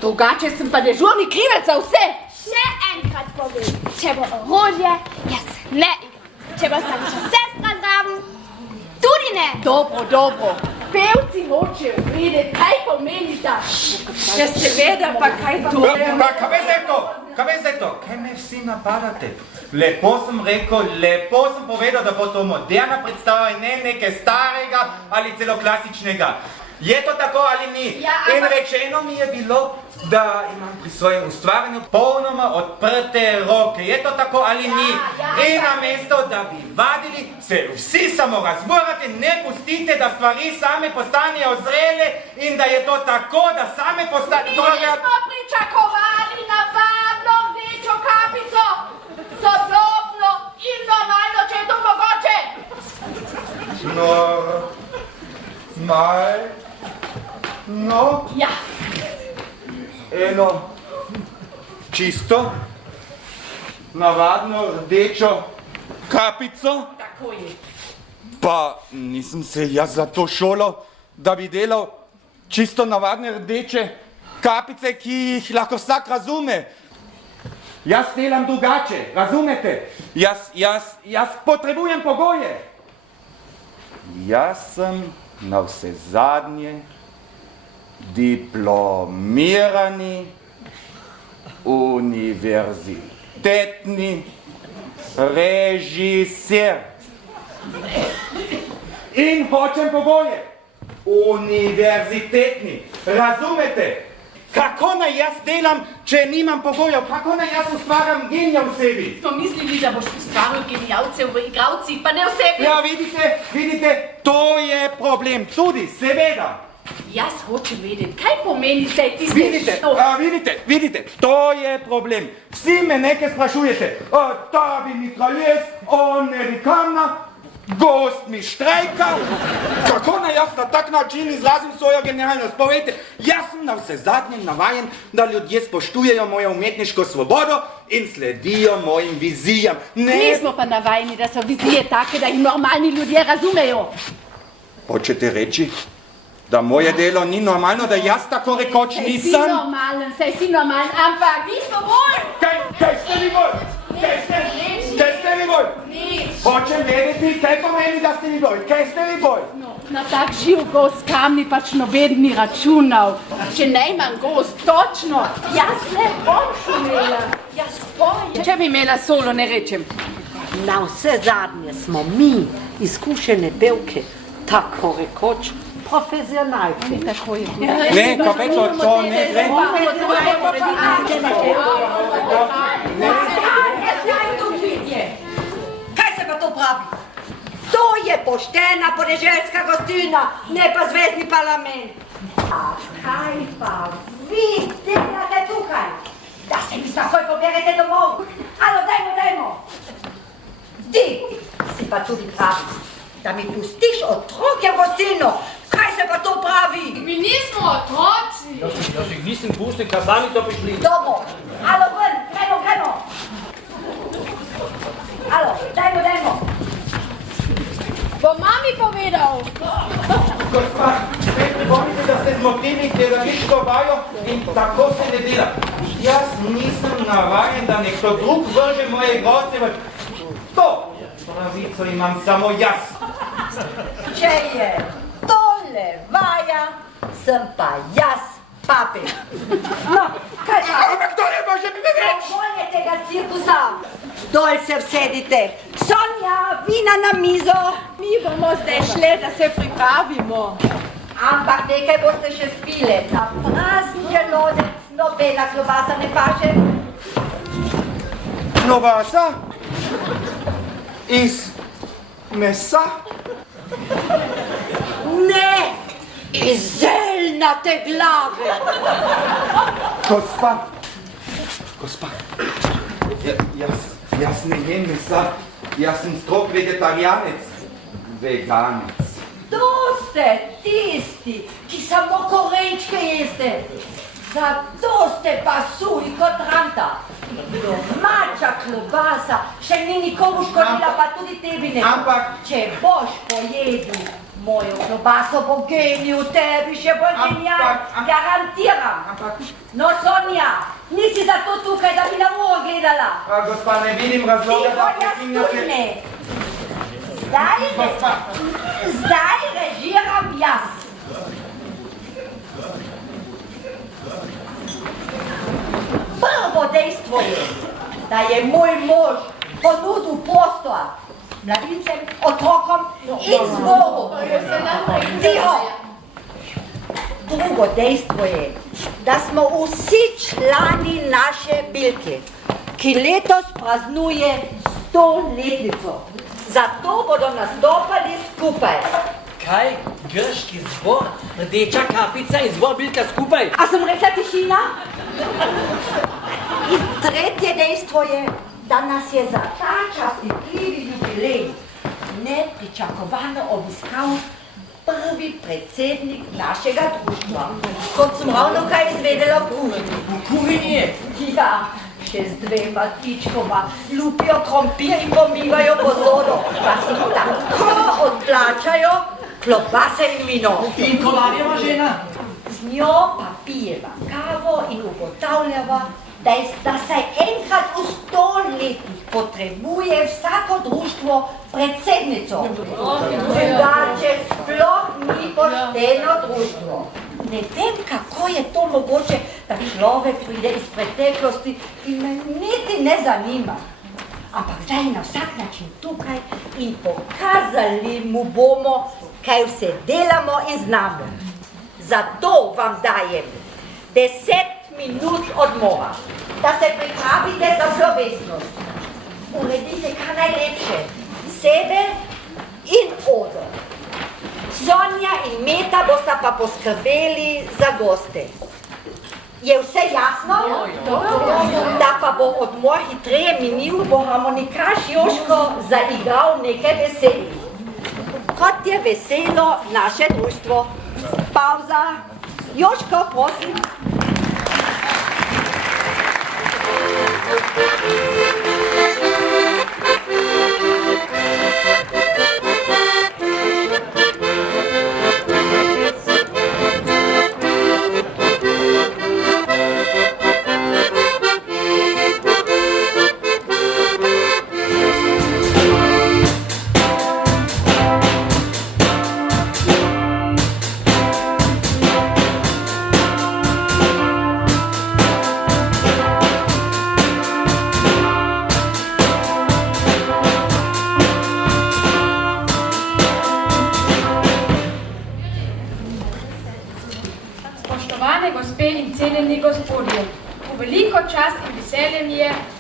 Drugače sem pa dežurni krivec za vse. Še enkrat povem, če bo orožje, jaz ne igram. Če bo starejša sestra zraven, tudi ne. Dobro. Pevci hočejo videti, kaj pomeni ta. Ja, seveda, pa kaj to? Pa kaj je to? Kaj me vsi napadate? Lepo sem rekel, lepo sem povedal, da bo to moderna predstava in ne nekaj starega ali celo klasičnega. Je to tako ali ni? Ja, in rečeno mi je bilo, da imam pri svojem ustvarjanju popolnoma odprte roke. Je to tako ali ni? In namesto, da bi vadili, se vsi samo razburate, ne pustite, da stvari same postanejo zrele in da je to tako, da same postanejo... Mi smo pričakovali navadno rdečo kapico, sodobno in normalno, če je to mogoče. No, ja. Eno čisto, navadno rdečo kapico. Tako je. Pa nisem se jaz za to šolal, da bi delal čisto navadne rdeče kapice, ki jih lahko vsak razume. Jaz delam drugače, razumete? Jaz potrebujem pogoje. Jaz sem na vse zadnje diplomirani univerzitetni režiser. In hočem pogoje. Univerzitetni. Razumete? Kako naj jaz delam, če nimam pogojev? Kako naj jaz ustvarjam genija v sebi? Smo mislili, da boš ustvaril genijalcev v igravcih, pa ne v sebi. Ja, vidite, to je problem. Tudi, seveda. Jaz hočem vedeti, kaj pomeni zdaj tiste što. Vidite, to je problem. Vsi me nekaj sprašujete. Ta bi mitraljez, on ne bi kamna, gost mi štrajka. Kako naj jaz na tak način izrazim svojo genialnost? Povejte, jaz sem na vse zadnje navajen, da ljudje spoštujejo mojo umetniško svobodo in sledijo mojim vizijam. Nismo pa navajeni, da so vizije take, da jih normalni ljudje razumejo. Hočete reči, da moje delo ni normalno, da jaz tako rekoč nisem? Saj si normalen, ampak vi smo bolj. Kaj ste vi bolj? Kaj ste vi bolj? Hočem vedeti, kaj pomeni, da ste vi bolj? Kaj ste vi bolj? Na tak živ gost kamni pač noben ni računal. Če ne imam gost, točno. Jaz ne bom šumela. Jaz pojem. Če bi imela solo, ne rečem. Na vse zadnje smo mi, izkušene pevke, tako rekoč, profesionalke. Tako je. Ne, kapetlo, to ne gre. Kaj se pa to pravi? To je poštena podeželska gostilna, ne pa zvezdni parlament. A kaj pa vi delate tukaj? Da se mi takoj poberete domov. Alo, dajmo. Ti si pa tudi pravi, da mi pustiš otroke v gostilno. Kaj se pa to pravi? Mi nismo otroci. Jaz jih nisem pustil, kaj sami so prišli. Domo. Alo, ven, gremo. Alo, dajmo. Bo mami povedal. Gospa, spet pripomnite, da ste zmotili gledališko vajo in tako se ne dela. Jaz nisem navajen, da nekdo drug vrže moje igralce v... To pravico imam samo jaz. Če je tole vaja, sem pa jaz papi. No, kaj pa? Ampak to ne može biti več! Bolje tega cirkusa. Dol se vsedite. Sonja, vina na mizo. Mi bomo zdaj šle, da se pripravimo. Ampak nekaj boste še spile. Na prazen želodec nobena klobasa ne paše. Klobasa? Iz mesa? Ne, iz zelnate glave. Gospa, jaz ne jem mesa, jaz sem strog vegetarijanec, veganec. To ste tisti, ki samo korenčke jeste. Zato ste pa suhi kot ranta. Domača klobasa še ni nikomu škodila, pa tudi tebi ne. Ampak... Če boš pojedil mojo klobaso, bo genij v tebi še bolj genial. Garantiram. No, Sonja, nisi zato tukaj, da bi na uro gledala. Gospa, ne vidim razloga, da prekinjate. Zdaj režiram jaz. Prvo dejstvo je, da je moj mož ponudil prostor mladincem, otrokom in zboru. Tiho! Drugo dejstvo je, da smo vsi člani naše bilke, ki letos praznuje 100-letnico. Zato bodo nastopali skupaj. Kaj? Grški zbor? Rdeča kapica in zbor bilka skupaj? A sem rekla tišina? In tretje dejstvo je, da nas je za ta častitljivi jubilej nepričakovano obiskal prvi predsednik našega društva. Kot sem ravnokaj izvedela v kuhinji. V kuhinji? Ja, še z 2 matičkoma lupijo krompir in pomivajo posodo, pa si tako odplačajo klobase in vino. In kolarjeva žena? Z njo pa pijeva kavo in ugotavljava, da se enkrat v 100 letih potrebuje vsako društvo predsednico. Drugače sploh ni pošteno društvo. Ne vem, kako je to mogoče, da človek pride iz preteklosti in me niti ne zanima. Ampak zdaj je na vsak način tukaj in pokazali mu bomo, kaj vse delamo in znamo. Zato vam dajem 10 minut odmora, da se pripravite za slovesnost. Uredite kar najlepše, sebe in odor. Sonja in Meta bosta pa poskrbeli za goste. Je vse jasno? Da pa bo odmor hitreje minil, bo harmonikaš Joško zaigral nekaj veselih. Kot je veselo naše društvo. Pauza. Joško, prosim.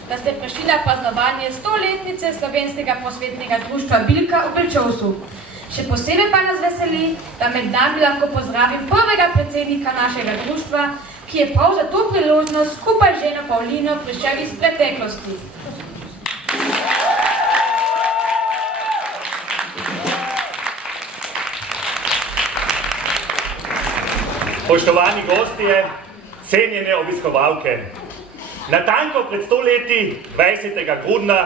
Da ste prišli na praznovanje 100-letnice Slovenskega prosvetnega društva Bilka v Belčovsu. Še posebej pa nas veseli, da med nami lahko pozdravim prvega predsednika našega društva, ki je prav za to priložnost skupaj z ženo Pavlino prišel iz preteklosti. Poštovani gostje, cenjene obiskovalke. Natanko pred 100 leti, 20. grudna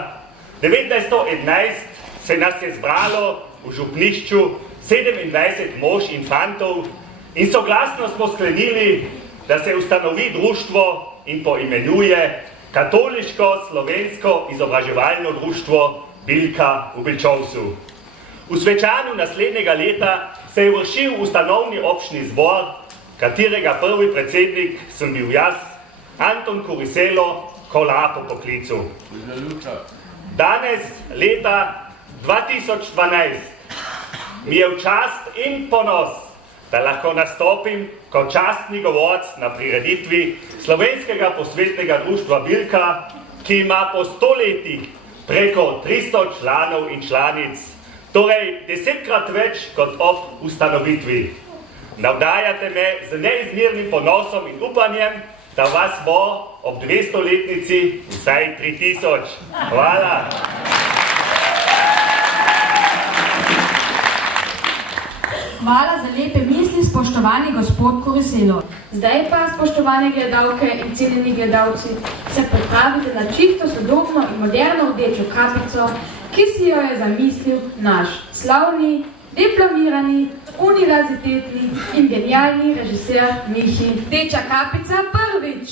1911, se nas je zbralo v župnišču 27 mož in fantov in soglasno smo sklenili, da se ustanovi društvo in poimenuje Katoliško-slovensko izobraževalno društvo Bilka v Bilčovcu. V svečanu naslednjega leta se je vršil ustanovni občni zbor, katerega prvi predsednik sem bil jaz, Anton Kuriselo, Kolar po poklicu. Danes, leta 2012, mi je v čast in ponos, da lahko nastopim kot častni govorec na prireditvi Slovenskega posvetnega društva Bilka, ki ima po 100 letih preko 300 članov in članic, torej 10-krat več kot ob ustanovitvi. Navdajate me z neizmernim ponosom in upanjem, da vas bo ob 200-letnici vsaj 3000. Hvala. Hvala za lepe misli, spoštovani gospod Kuriselo. Zdaj pa, spoštovane gledalke in cenjeni gledalci, se pripravite na čisto sodobno in moderno rdečo kapico, ki si jo je zamislil naš slavni, diplomirani, univerzitetni in genialni režiser Mihi. Rdeča kapica prvič.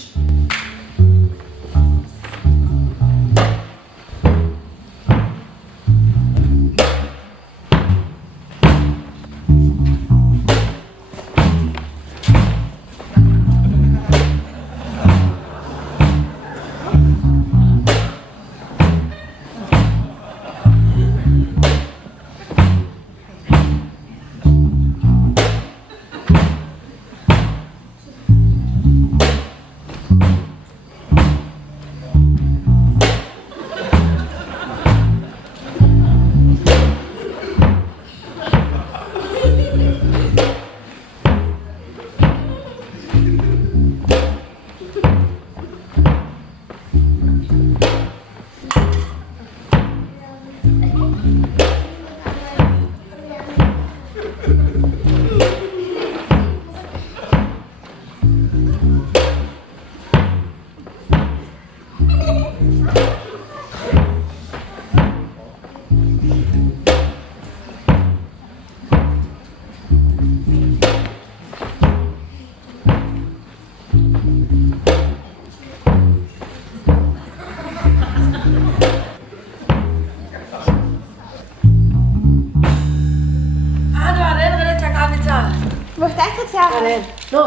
No,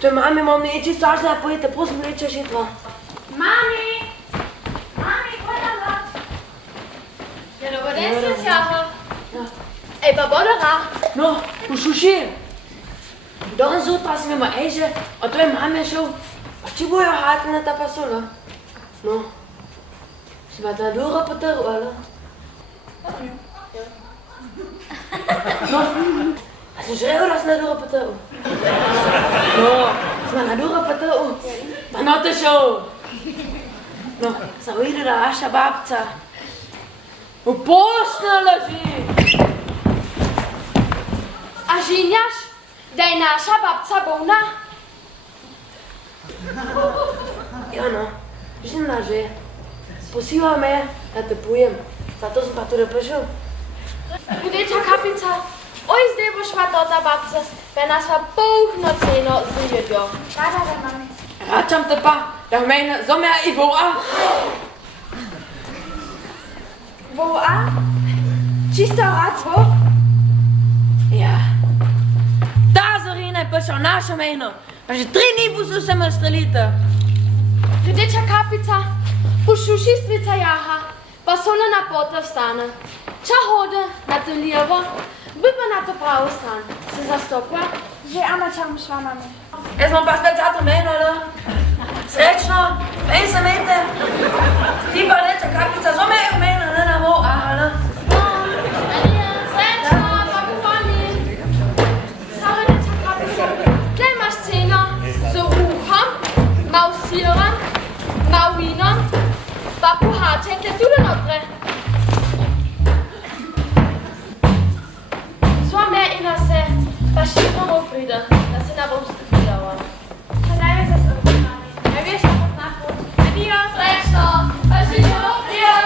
če mami imam neči strašno, da pojete, prosim, neče žitva. Mami! Mami, pojďte na. Ja, dobro, den se sjaha. Ej, pa bodora. No, ušuši. Danes zutra sem ima eže, a to je mame šel. A če bojo hati na ta pasula? No, si pa ta dura potrl, ali? No, a si žrel, da si na dura potrl? No, sem na dura potrl, pa no te šel. No, sem videl, da vaša babca v posna leži. A žinjaš, da je naša babca bolna? Ja, no, žena že. Posiła me, da te pojem. Zato sem pa tudi prišel. Rdeča kapica, oj, zdaj bo šla ta babca, pa nas pa polhno ceno zjedjo. Da, mami. Račam te pa, da v mene zomeja i voa. Voa? Čisto rad vo? Ja. Ta Zorina je prišel našo meno, pa že 3 dni poslušam strelite. Rdeča kapica, pošušistvica jaha, pa solo na pota vstane. Ča hode na to lijevo, bi pa na to pravo stran. Se zastopja? Že ama čam šla, mami. Jaz bom pa spet zato meno, da? Srečno, meni se mete. Ti pa Rdeča kapica, zomeja v meno, ne na voa, ali? Srečno, pa kuponi. Samo Rdeča kapica, tle imaš ceno z uhom, mal sirom, mal vinom, pa puhaček je tudi notre. Sva me in se, pa šitno pride, da se ne bom stopila. Pa največ za se mami. Največ na poznaku. Adijo, srečno, pa živimo. Adijo.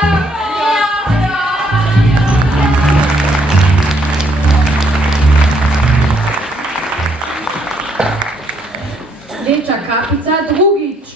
Kapica drugič.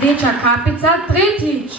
Rdeča kapica tretjič.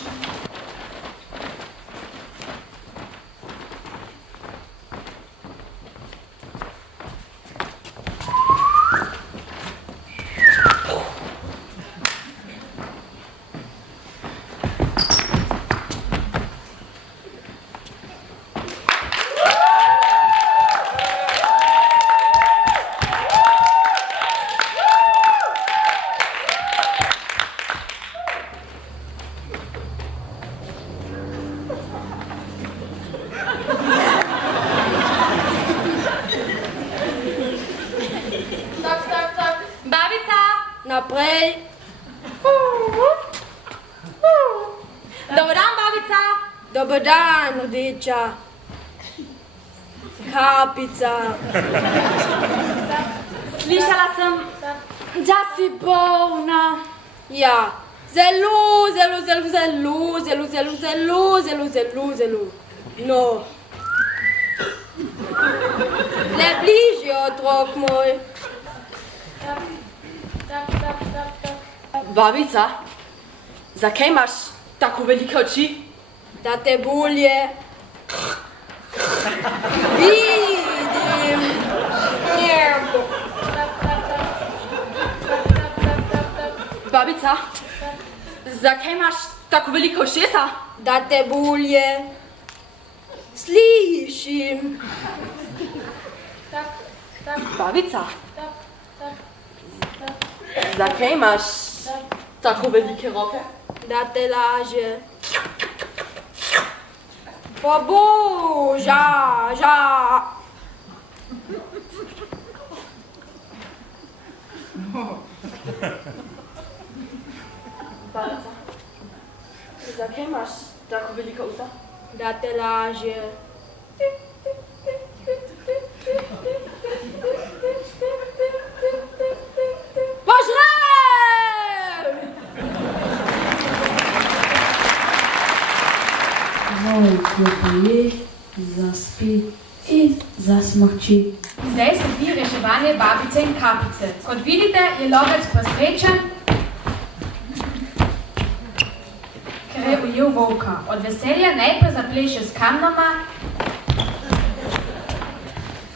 Naprej. Dobar dan, babica. Dobar dan, rdeča. Kapica. Slišala sem, da si bolna. Ja, zelo. No. Le bližje, otrok moj. Babica, zakaj imaš tako velike oči? Da te bolje vidim. Babica, zakaj imaš tako velike ušesa? Da te bolje slišim. Babica, zakaj imaš tako velike roke? Da te laže. Pa bo, ža. Babica, zakaj imaš tako velike usta? Da te laže. Poje, zaspi in zasmrči. Zdaj sledi reševanje babice in kapice. Kot vidite, je lovec posrečen, ker je ujel volka. Od veselja najprej zapleše s kamnoma.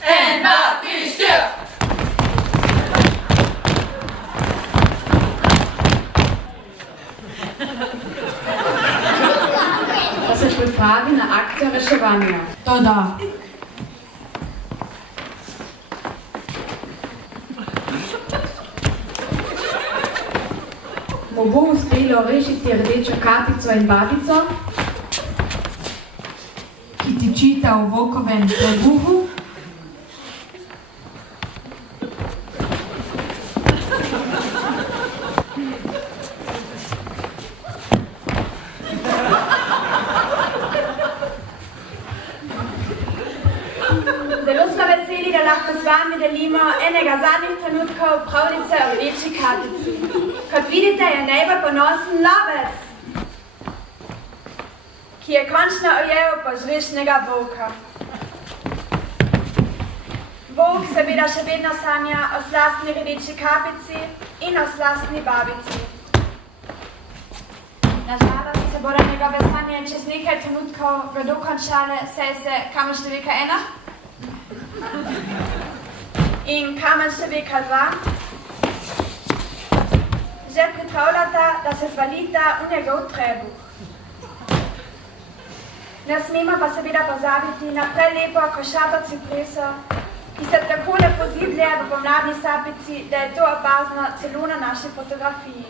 1, 2, 3, 4. da se pripravi na akcijo reševanja. To da. Mu bo uspelo rešiti rdečo kapico in babico, ki tičita v volkovem trebuhu. Zelo smo veseli, da lahko z vami delimo enega zadnjih trenutkov pravljice o rdeči kapici. Kot vidite, je najbolj ponosen lovec, ki je končno ujel požrešnega volka. Volk seveda še vedno sanja o slastni rdeči kapici in o slastni babici. Nažalost se bodo njegove sanje čez nekaj trenutkov dokončale, saj se kamen številka 1 in kamen številka 2 že pripravljata, da se zvalita v njegov trebuh. Ne smemo pa seveda pozabiti na prelepo košato cipreso, ki se tako lepo ziblje v pomladni sapici, da je to opazno celo na naši fotografiji.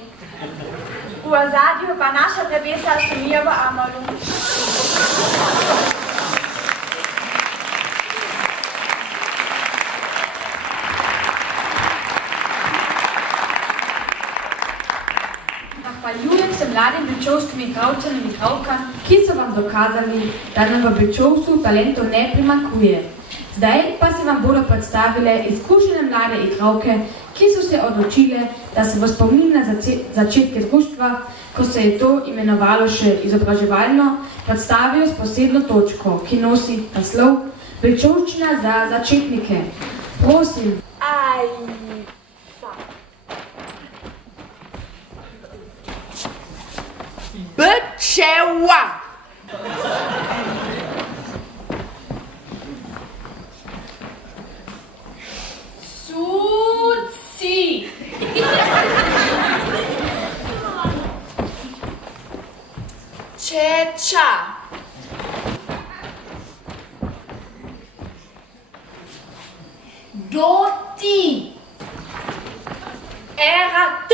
V ozadju pa naša drevesa šumijo v Amolu. Zahvaljujem se mladim bečovskim igralcem in igralkam, ki so vam dokazali, da nam v Bečovsu talentov ne primanjkuje. Zdaj pa se vam bodo predstavile izkušene mlade igralke, ki so se odločile, da se v spomin na začetke društva, ko se je to imenovalo še izobraževalno, predstavijo s posebno točko, ki nosi naslov Bečovščina za začetnike. Prosim. Bečeva. Suci. Čeča. Doti. Erat.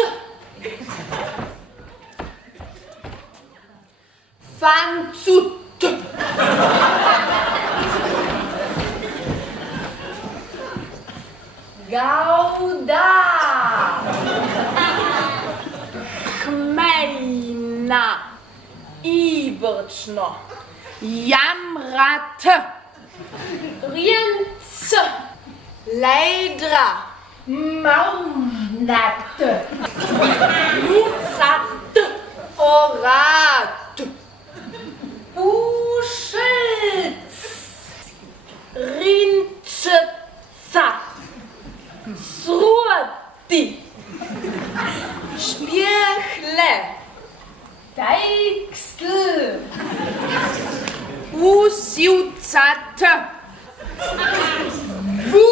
Fancut. Gauda. Hmejna. Ibrčno. Jamrat. Rienc. Lejdra. Maunat. Lucat. Orat. Ušec. Rinčeca. Sruati. Špěchle. Dajksl. Usivcat. Vu.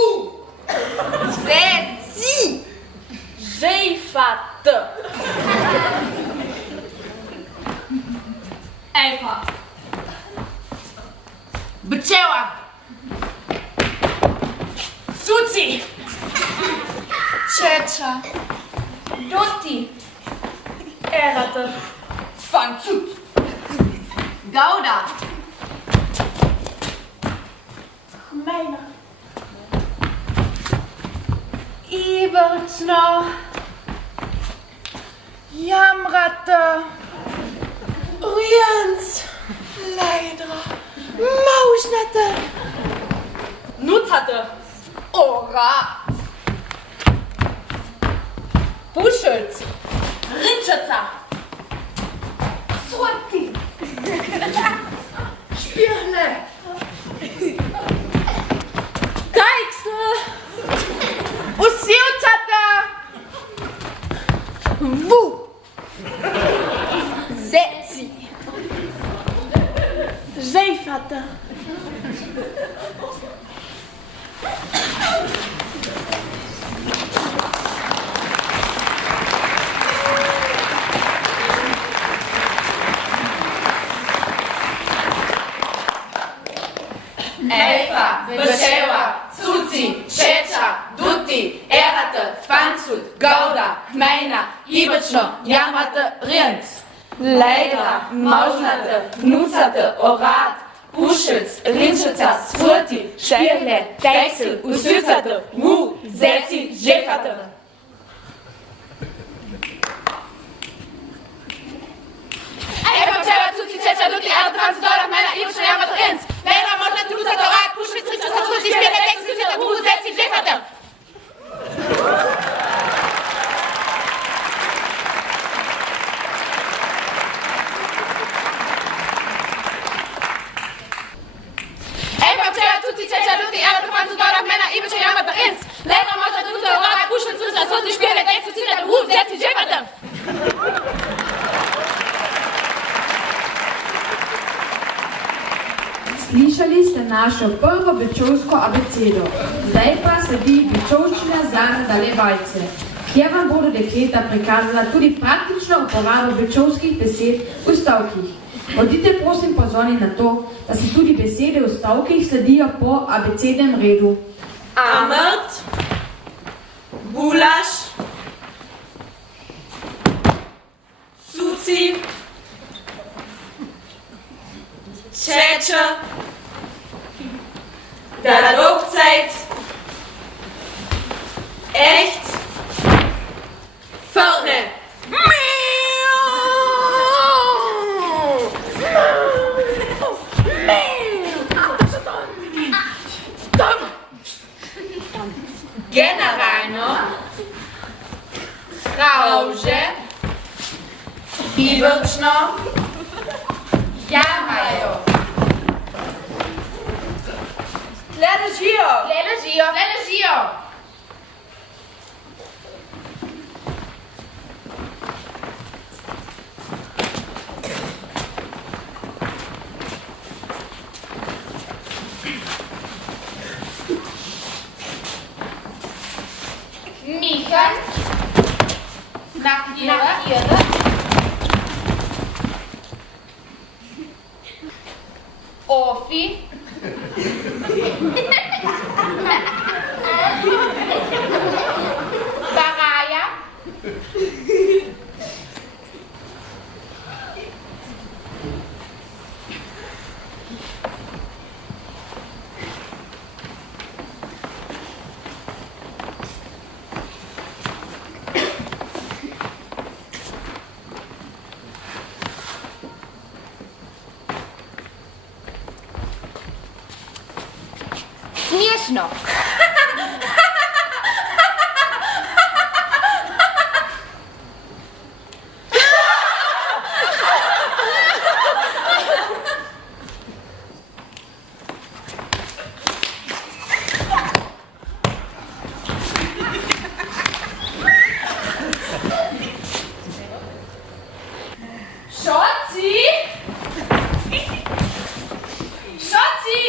Zeci. Žejfat. Ejfa. Bečeva. Suci. Čeča. Doti. Erate. Fancut. Gauda. Hmejna. Ibertno. Jamrate. Rienc. Lejdra. Maužnate. Nucate. Ora. Pušelc. Rinčeca. Sruati. Špěhle. Dajksl. Usivcate. Vu. Zeci. Žejfata. Mejna, Ibečno, Jamate, Rinc. Lejdra, Maužnate, Nucate, Orat, Ušec, Rinčeca, Svurti, Špirle, Tejsel, Usucate, Mu, Zeci, Žefate. Evo čeva cuci čeča luti, ale to fanci dola mena, Ibečno, Jamate, Rinc. Lejdra, Maužnate, Nucate, Orat, Ušec, Rinčeca, Svurti, Špirle, Tejsel, Usucate, Mu, Zeci, Žefate. Slišali ste našo prvo bečovsko abecedo, zdaj pa sledi bečovščina za nadaljevalce, kjer vam bodo dekleta prikazala tudi praktično uporabo bečovskih besed v stavkih. Bodite prosim pozorni na to, da se tudi besede v stavkih sledijo po abecednem redu. Amrt, Bulaš, Cuci, Čeča, Daradovcajt, Echt, Förne. Generalno, Krauže, Ivrčno, Jamajo. Tle ležijo. Tle ležijo. Tle ležijo. Mihan, Nakira, Ofi, Baraya, Śmieszno. Schatzi! Schatzi!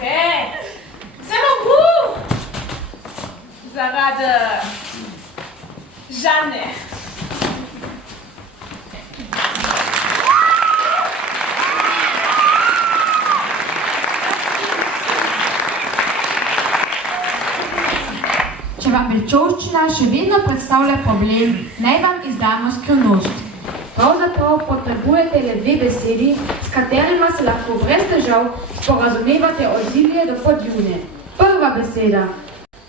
Okay. Zemo zaradi Žane. Če vam bečovščina še vedno predstavlja problem, naj vam izdamo skrivnost. Pravzaprav potrebujete le dve besedi, s katerima se lahko brez težav sporazumevate od Zilje do Podjune. Prva beseda.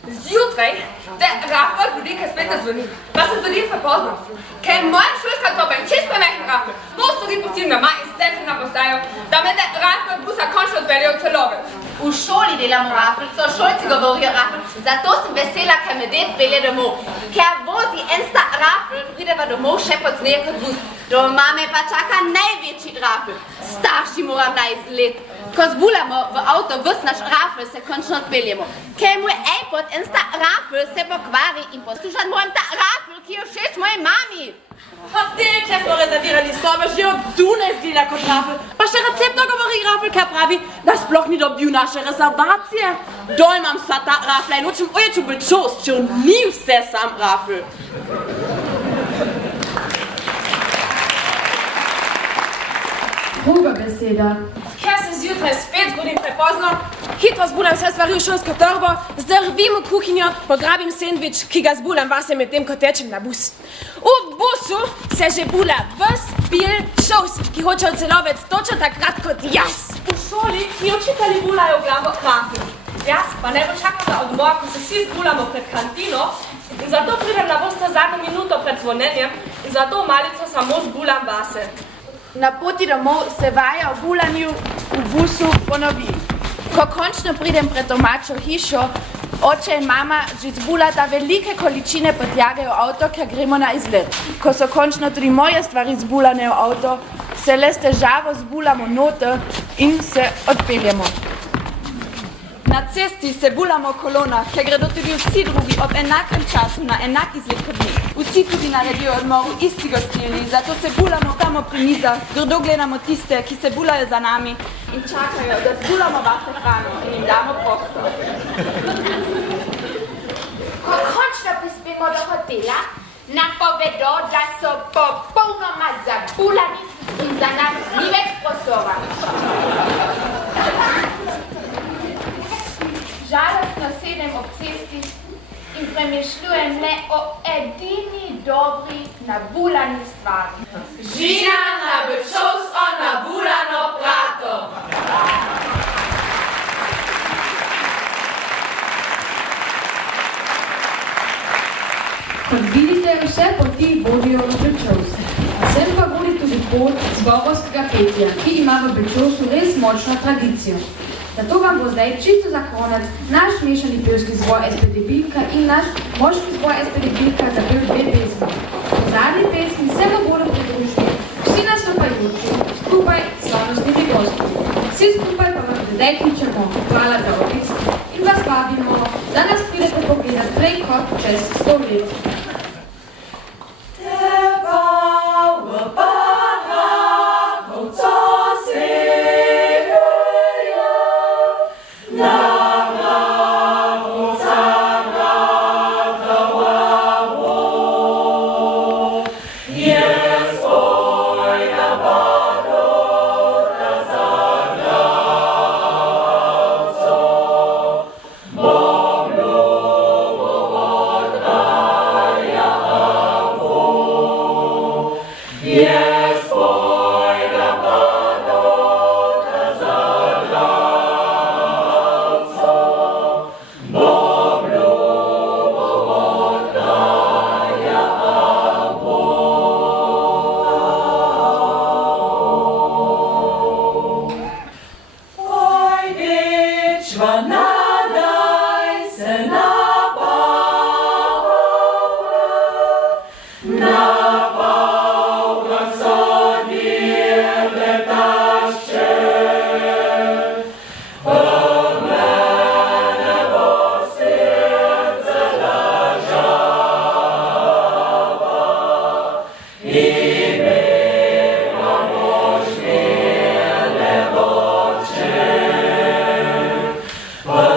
Zjutraj te Rafael budilka spet ne zvoni, pa se zbudi prepozno. Kaj je moja šolska doba in čist premehna Rafael, moj stvari pustim doma in stepim na postajo, da me te Rafael busa končno odpelje od celovec. V šoli delamo Rafael, so šolci govorijo Rafael, zato sem vesela, kaj me det pelje domov. Ker vozi en sta Rafael, prideva domov še pozneje kot bus. Doma me pa čaka največji Rafael. Starši moram na izlet. Ko zbulamo v avto ves naš Rafael, se končno odpeljemo. Kaj moj iPod en sta Rafael se pokvari in poslušat moram ta Rafael, ki je všeč moje mami. Dekle smo rezervirali sobe, že od zunaj zgleda kot Rafael. Pa še receptno govori Rafael, kaj pravi, da sploh ni dobil naše rezervacije. Dol imam sva ta Rafael in hočem ujeti v Bečovsk, če ni vse sam Rafael. Druga beseda. Kaj zjutraj spet zbudim prepozno, hitro zbulam vse stvari v šolsko torbo, zdrvim v kuhinjo, pograbim sendvič, ki ga zbulam vase med tem, ko tečem na bus. V busu se že bula ves bil šolski, ki hoče v celovec točno takrat kot jaz. V šoli mi učitelji bulajo glavo krafi. Jaz pa ne bo čakam na odmor, ko se vsi zbulamo pred kantino in zato pridem na vrsto zadnjo minuto pred zvonjenjem in zato malico samo zbulam vase. Na poti domov se vaja o bulanju v busu ponovi. Ko končno pridem pred domačo hišo, oče in mama že zbulata velike količine prtljage v avto, ker gremo na izlet. Ko so končno tudi moje stvari zbulane v avto, se le s težavo zbulamo note in se odpeljemo. Na cesti se bulamo kolona, ker gredo tudi vsi drugi ob enakem času na enak izlet kot mi. Vsi tudi naredijo odmor v isti gostilni, zato se bulamo tamo pri mizah, grdo gledamo tiste, ki se bulajo za nami in čakajo, da zbulamo vase hrano in jim damo prostor. Ko končno prispemo do hotela, nam povedo, da so popolnoma zabulani in za nas ni več prostora. Žalostno sedem ob cesti in premišljujem le o edini dobri nabulani stvari. Žina na bečovsko nabulano prato. Kot vidite, vse poti vodijo v Bečovsk. A sem pa vodi tudi pot zborovskega petja, ki ima v Bečovsku res močno tradicijo. Zato vam bo zdaj čisto za konec naš mešani pevski zbor SPD Bilka in naš moški zbor SPD Bilka zapel dve pesmi. V zadnji pesmi se vam bodo pridružili vsi nastopajoči, skupaj s slavnostnimi gosti. Vsi skupaj pa vam zdaj kličemo hvala za obisk in vas vabimo, da nas pridete pogledat prej kot čez 100 let. Oh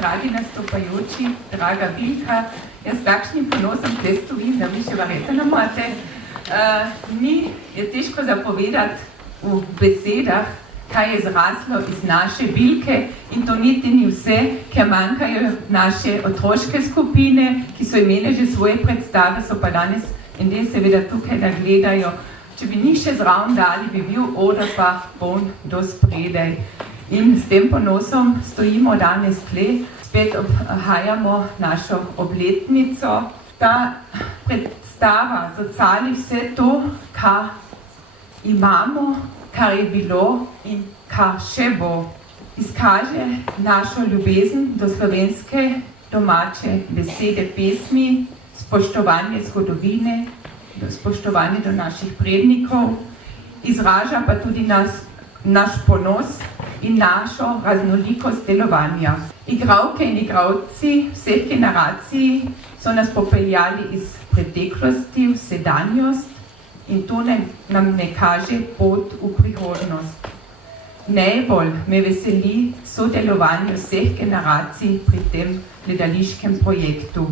dragi nastopajoči, draga Bilka, jaz s takšnim ponosom tle stojim, da vi še verjetno ne morete. Mi je težko zapovedati v besedah, kaj je zraslo iz naše Bilke in to niti ni vse, ker manjkajo naše otroške skupine, ki so imele že svoje predstave, so pa danes in del seveda tukaj, da gledajo. Če bi njih še zraven dali, bi bil oder pa poln do spredaj. In s tem ponosom stojimo danes tle, spet obhajamo našo obletnico. Ta predstava zrcali vse to, kar imamo, kar je bilo in kar še bo. Izkaže našo ljubezen do slovenske domače besede, pesmi, spoštovanje zgodovine, spoštovanje do naših prednikov, izraža pa tudi naš ponos in našo raznolikost delovanja. Igralke in igralci vseh generacij so nas popeljali iz preteklosti v sedanjost in to nam ne kaže pot v prihodnost. Najbolj me veseli sodelovanje vseh generacij pri tem gledališkem projektu.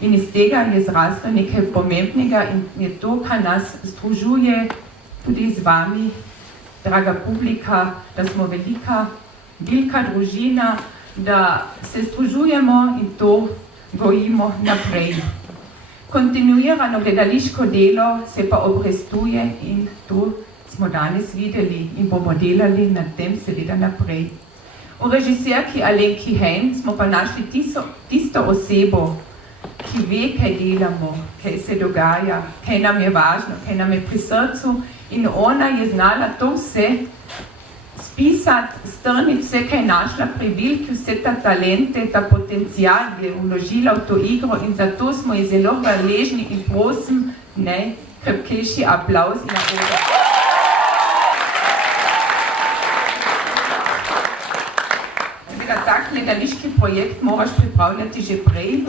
In iz tega je zraslo nekaj pomembnega in je to, kar nas združuje tudi z vami, draga publika, da smo velika družina, da se združujemo in to gojimo naprej. Kontinuirano gledališko delo se pa obrestuje in to smo danes videli in bomo delali nad tem seveda naprej. V režiserki Alenki Hein smo pa našli tisto osebo, ki ve, kaj delamo, kaj se dogaja, kaj nam je važno, kaj nam je pri srcu in ona je znala to vse spisati, strniti vse, kaj je našla pri Bilki, vse ta talente, ta potencial je vložila v to igro in zato smo ji zelo hvaležni in prosim, krepkejši aplavz in aplavz. Tak gledališki projekt moraš pripravljati že prej.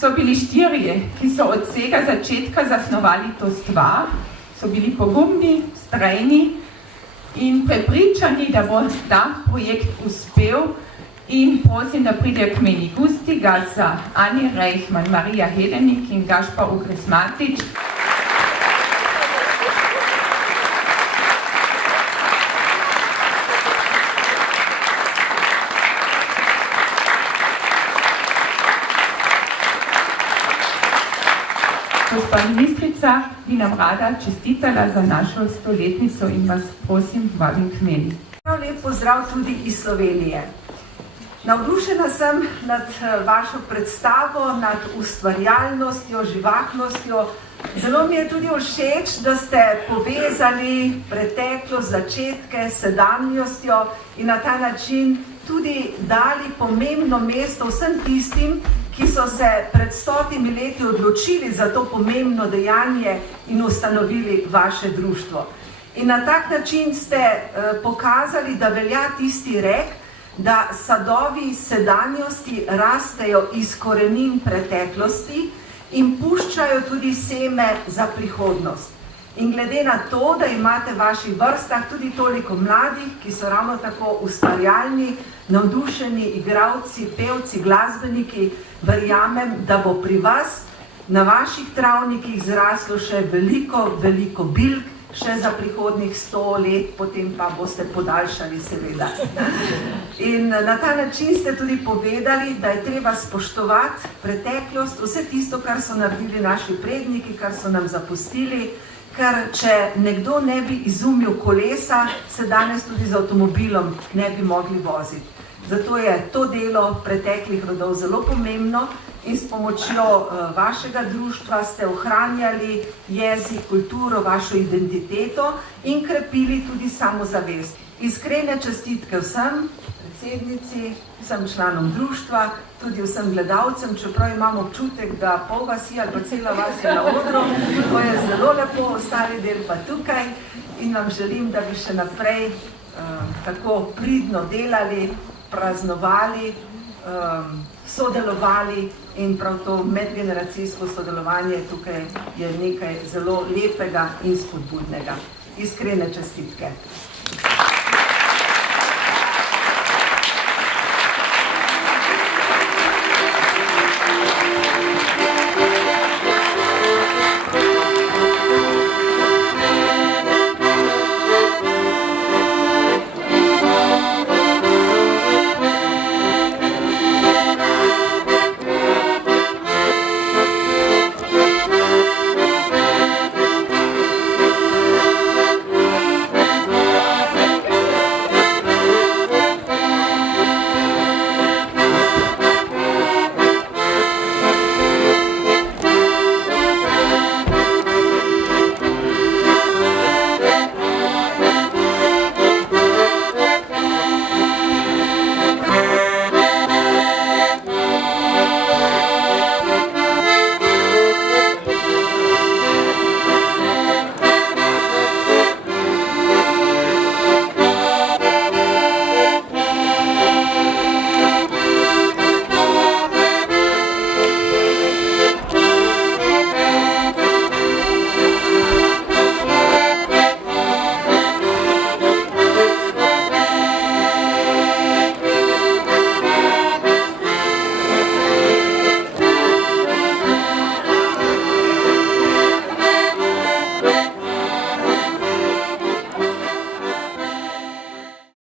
So bili 4, ki so od vsega začetka zasnovali to stvar, so bili pogumni, vztrajni in prepričani, da bo ta projekt uspel in prosim, da pridejo k meni gosti, Gasa Ani Reichmann, Marija Hedenik in Gašpar Ugres-Matič. Gospa ministrica bi nam rada čestitala za našo 100-letnico in vas prosim, vabim k meni. Lep pozdrav tudi iz Slovenije. Navdušena sem nad vašo predstavo, nad ustvarjalnostjo, živahnostjo. Zelo mi je tudi všeč, da ste povezali preteklost, začetke, sedanjostjo in na ta način tudi dali pomembno mesto vsem tistim, ki so se pred 100 leti odločili za to pomembno dejanje in ustanovili vaše društvo. In na tak način ste pokazali, da velja tisti rek, da sadovi sedanjosti rastejo iz korenin preteklosti in puščajo tudi seme za prihodnost. In glede na to, da imate v vaših vrstah tudi toliko mladih, ki so ravno tako ustvarjalni, navdušeni igralci, pevci, glasbeniki, verjamem, da bo pri vas na vaših travnikih zraslo še veliko bilk, še za prihodnih 100 let, potem pa boste podaljšali seveda. In na ta način ste tudi povedali, da je treba spoštovati preteklost, vse tisto, kar so naredili naši predniki, kar so nam zapustili, ker če nekdo ne bi izumil kolesa, se danes tudi z avtomobilom ne bi mogli voziti. Zato je to delo preteklih rodov zelo pomembno in s pomočjo vašega društva ste ohranjali jezik, kulturo, vašo identiteto in krepili tudi samozavest. Iskrene čestitke vsem, predsednici, vsem članom društva, tudi vsem gledalcem, čeprav imam občutek, da pol vasi ali pa cela vas je na odru, to je zelo lepo, ostali del pa tukaj in vam želim, da bi še naprej tako pridno delali, praznovali, sodelovali in prav to medgeneracijsko sodelovanje tukaj je nekaj zelo lepega in spodbudnega. Iskrene čestitke.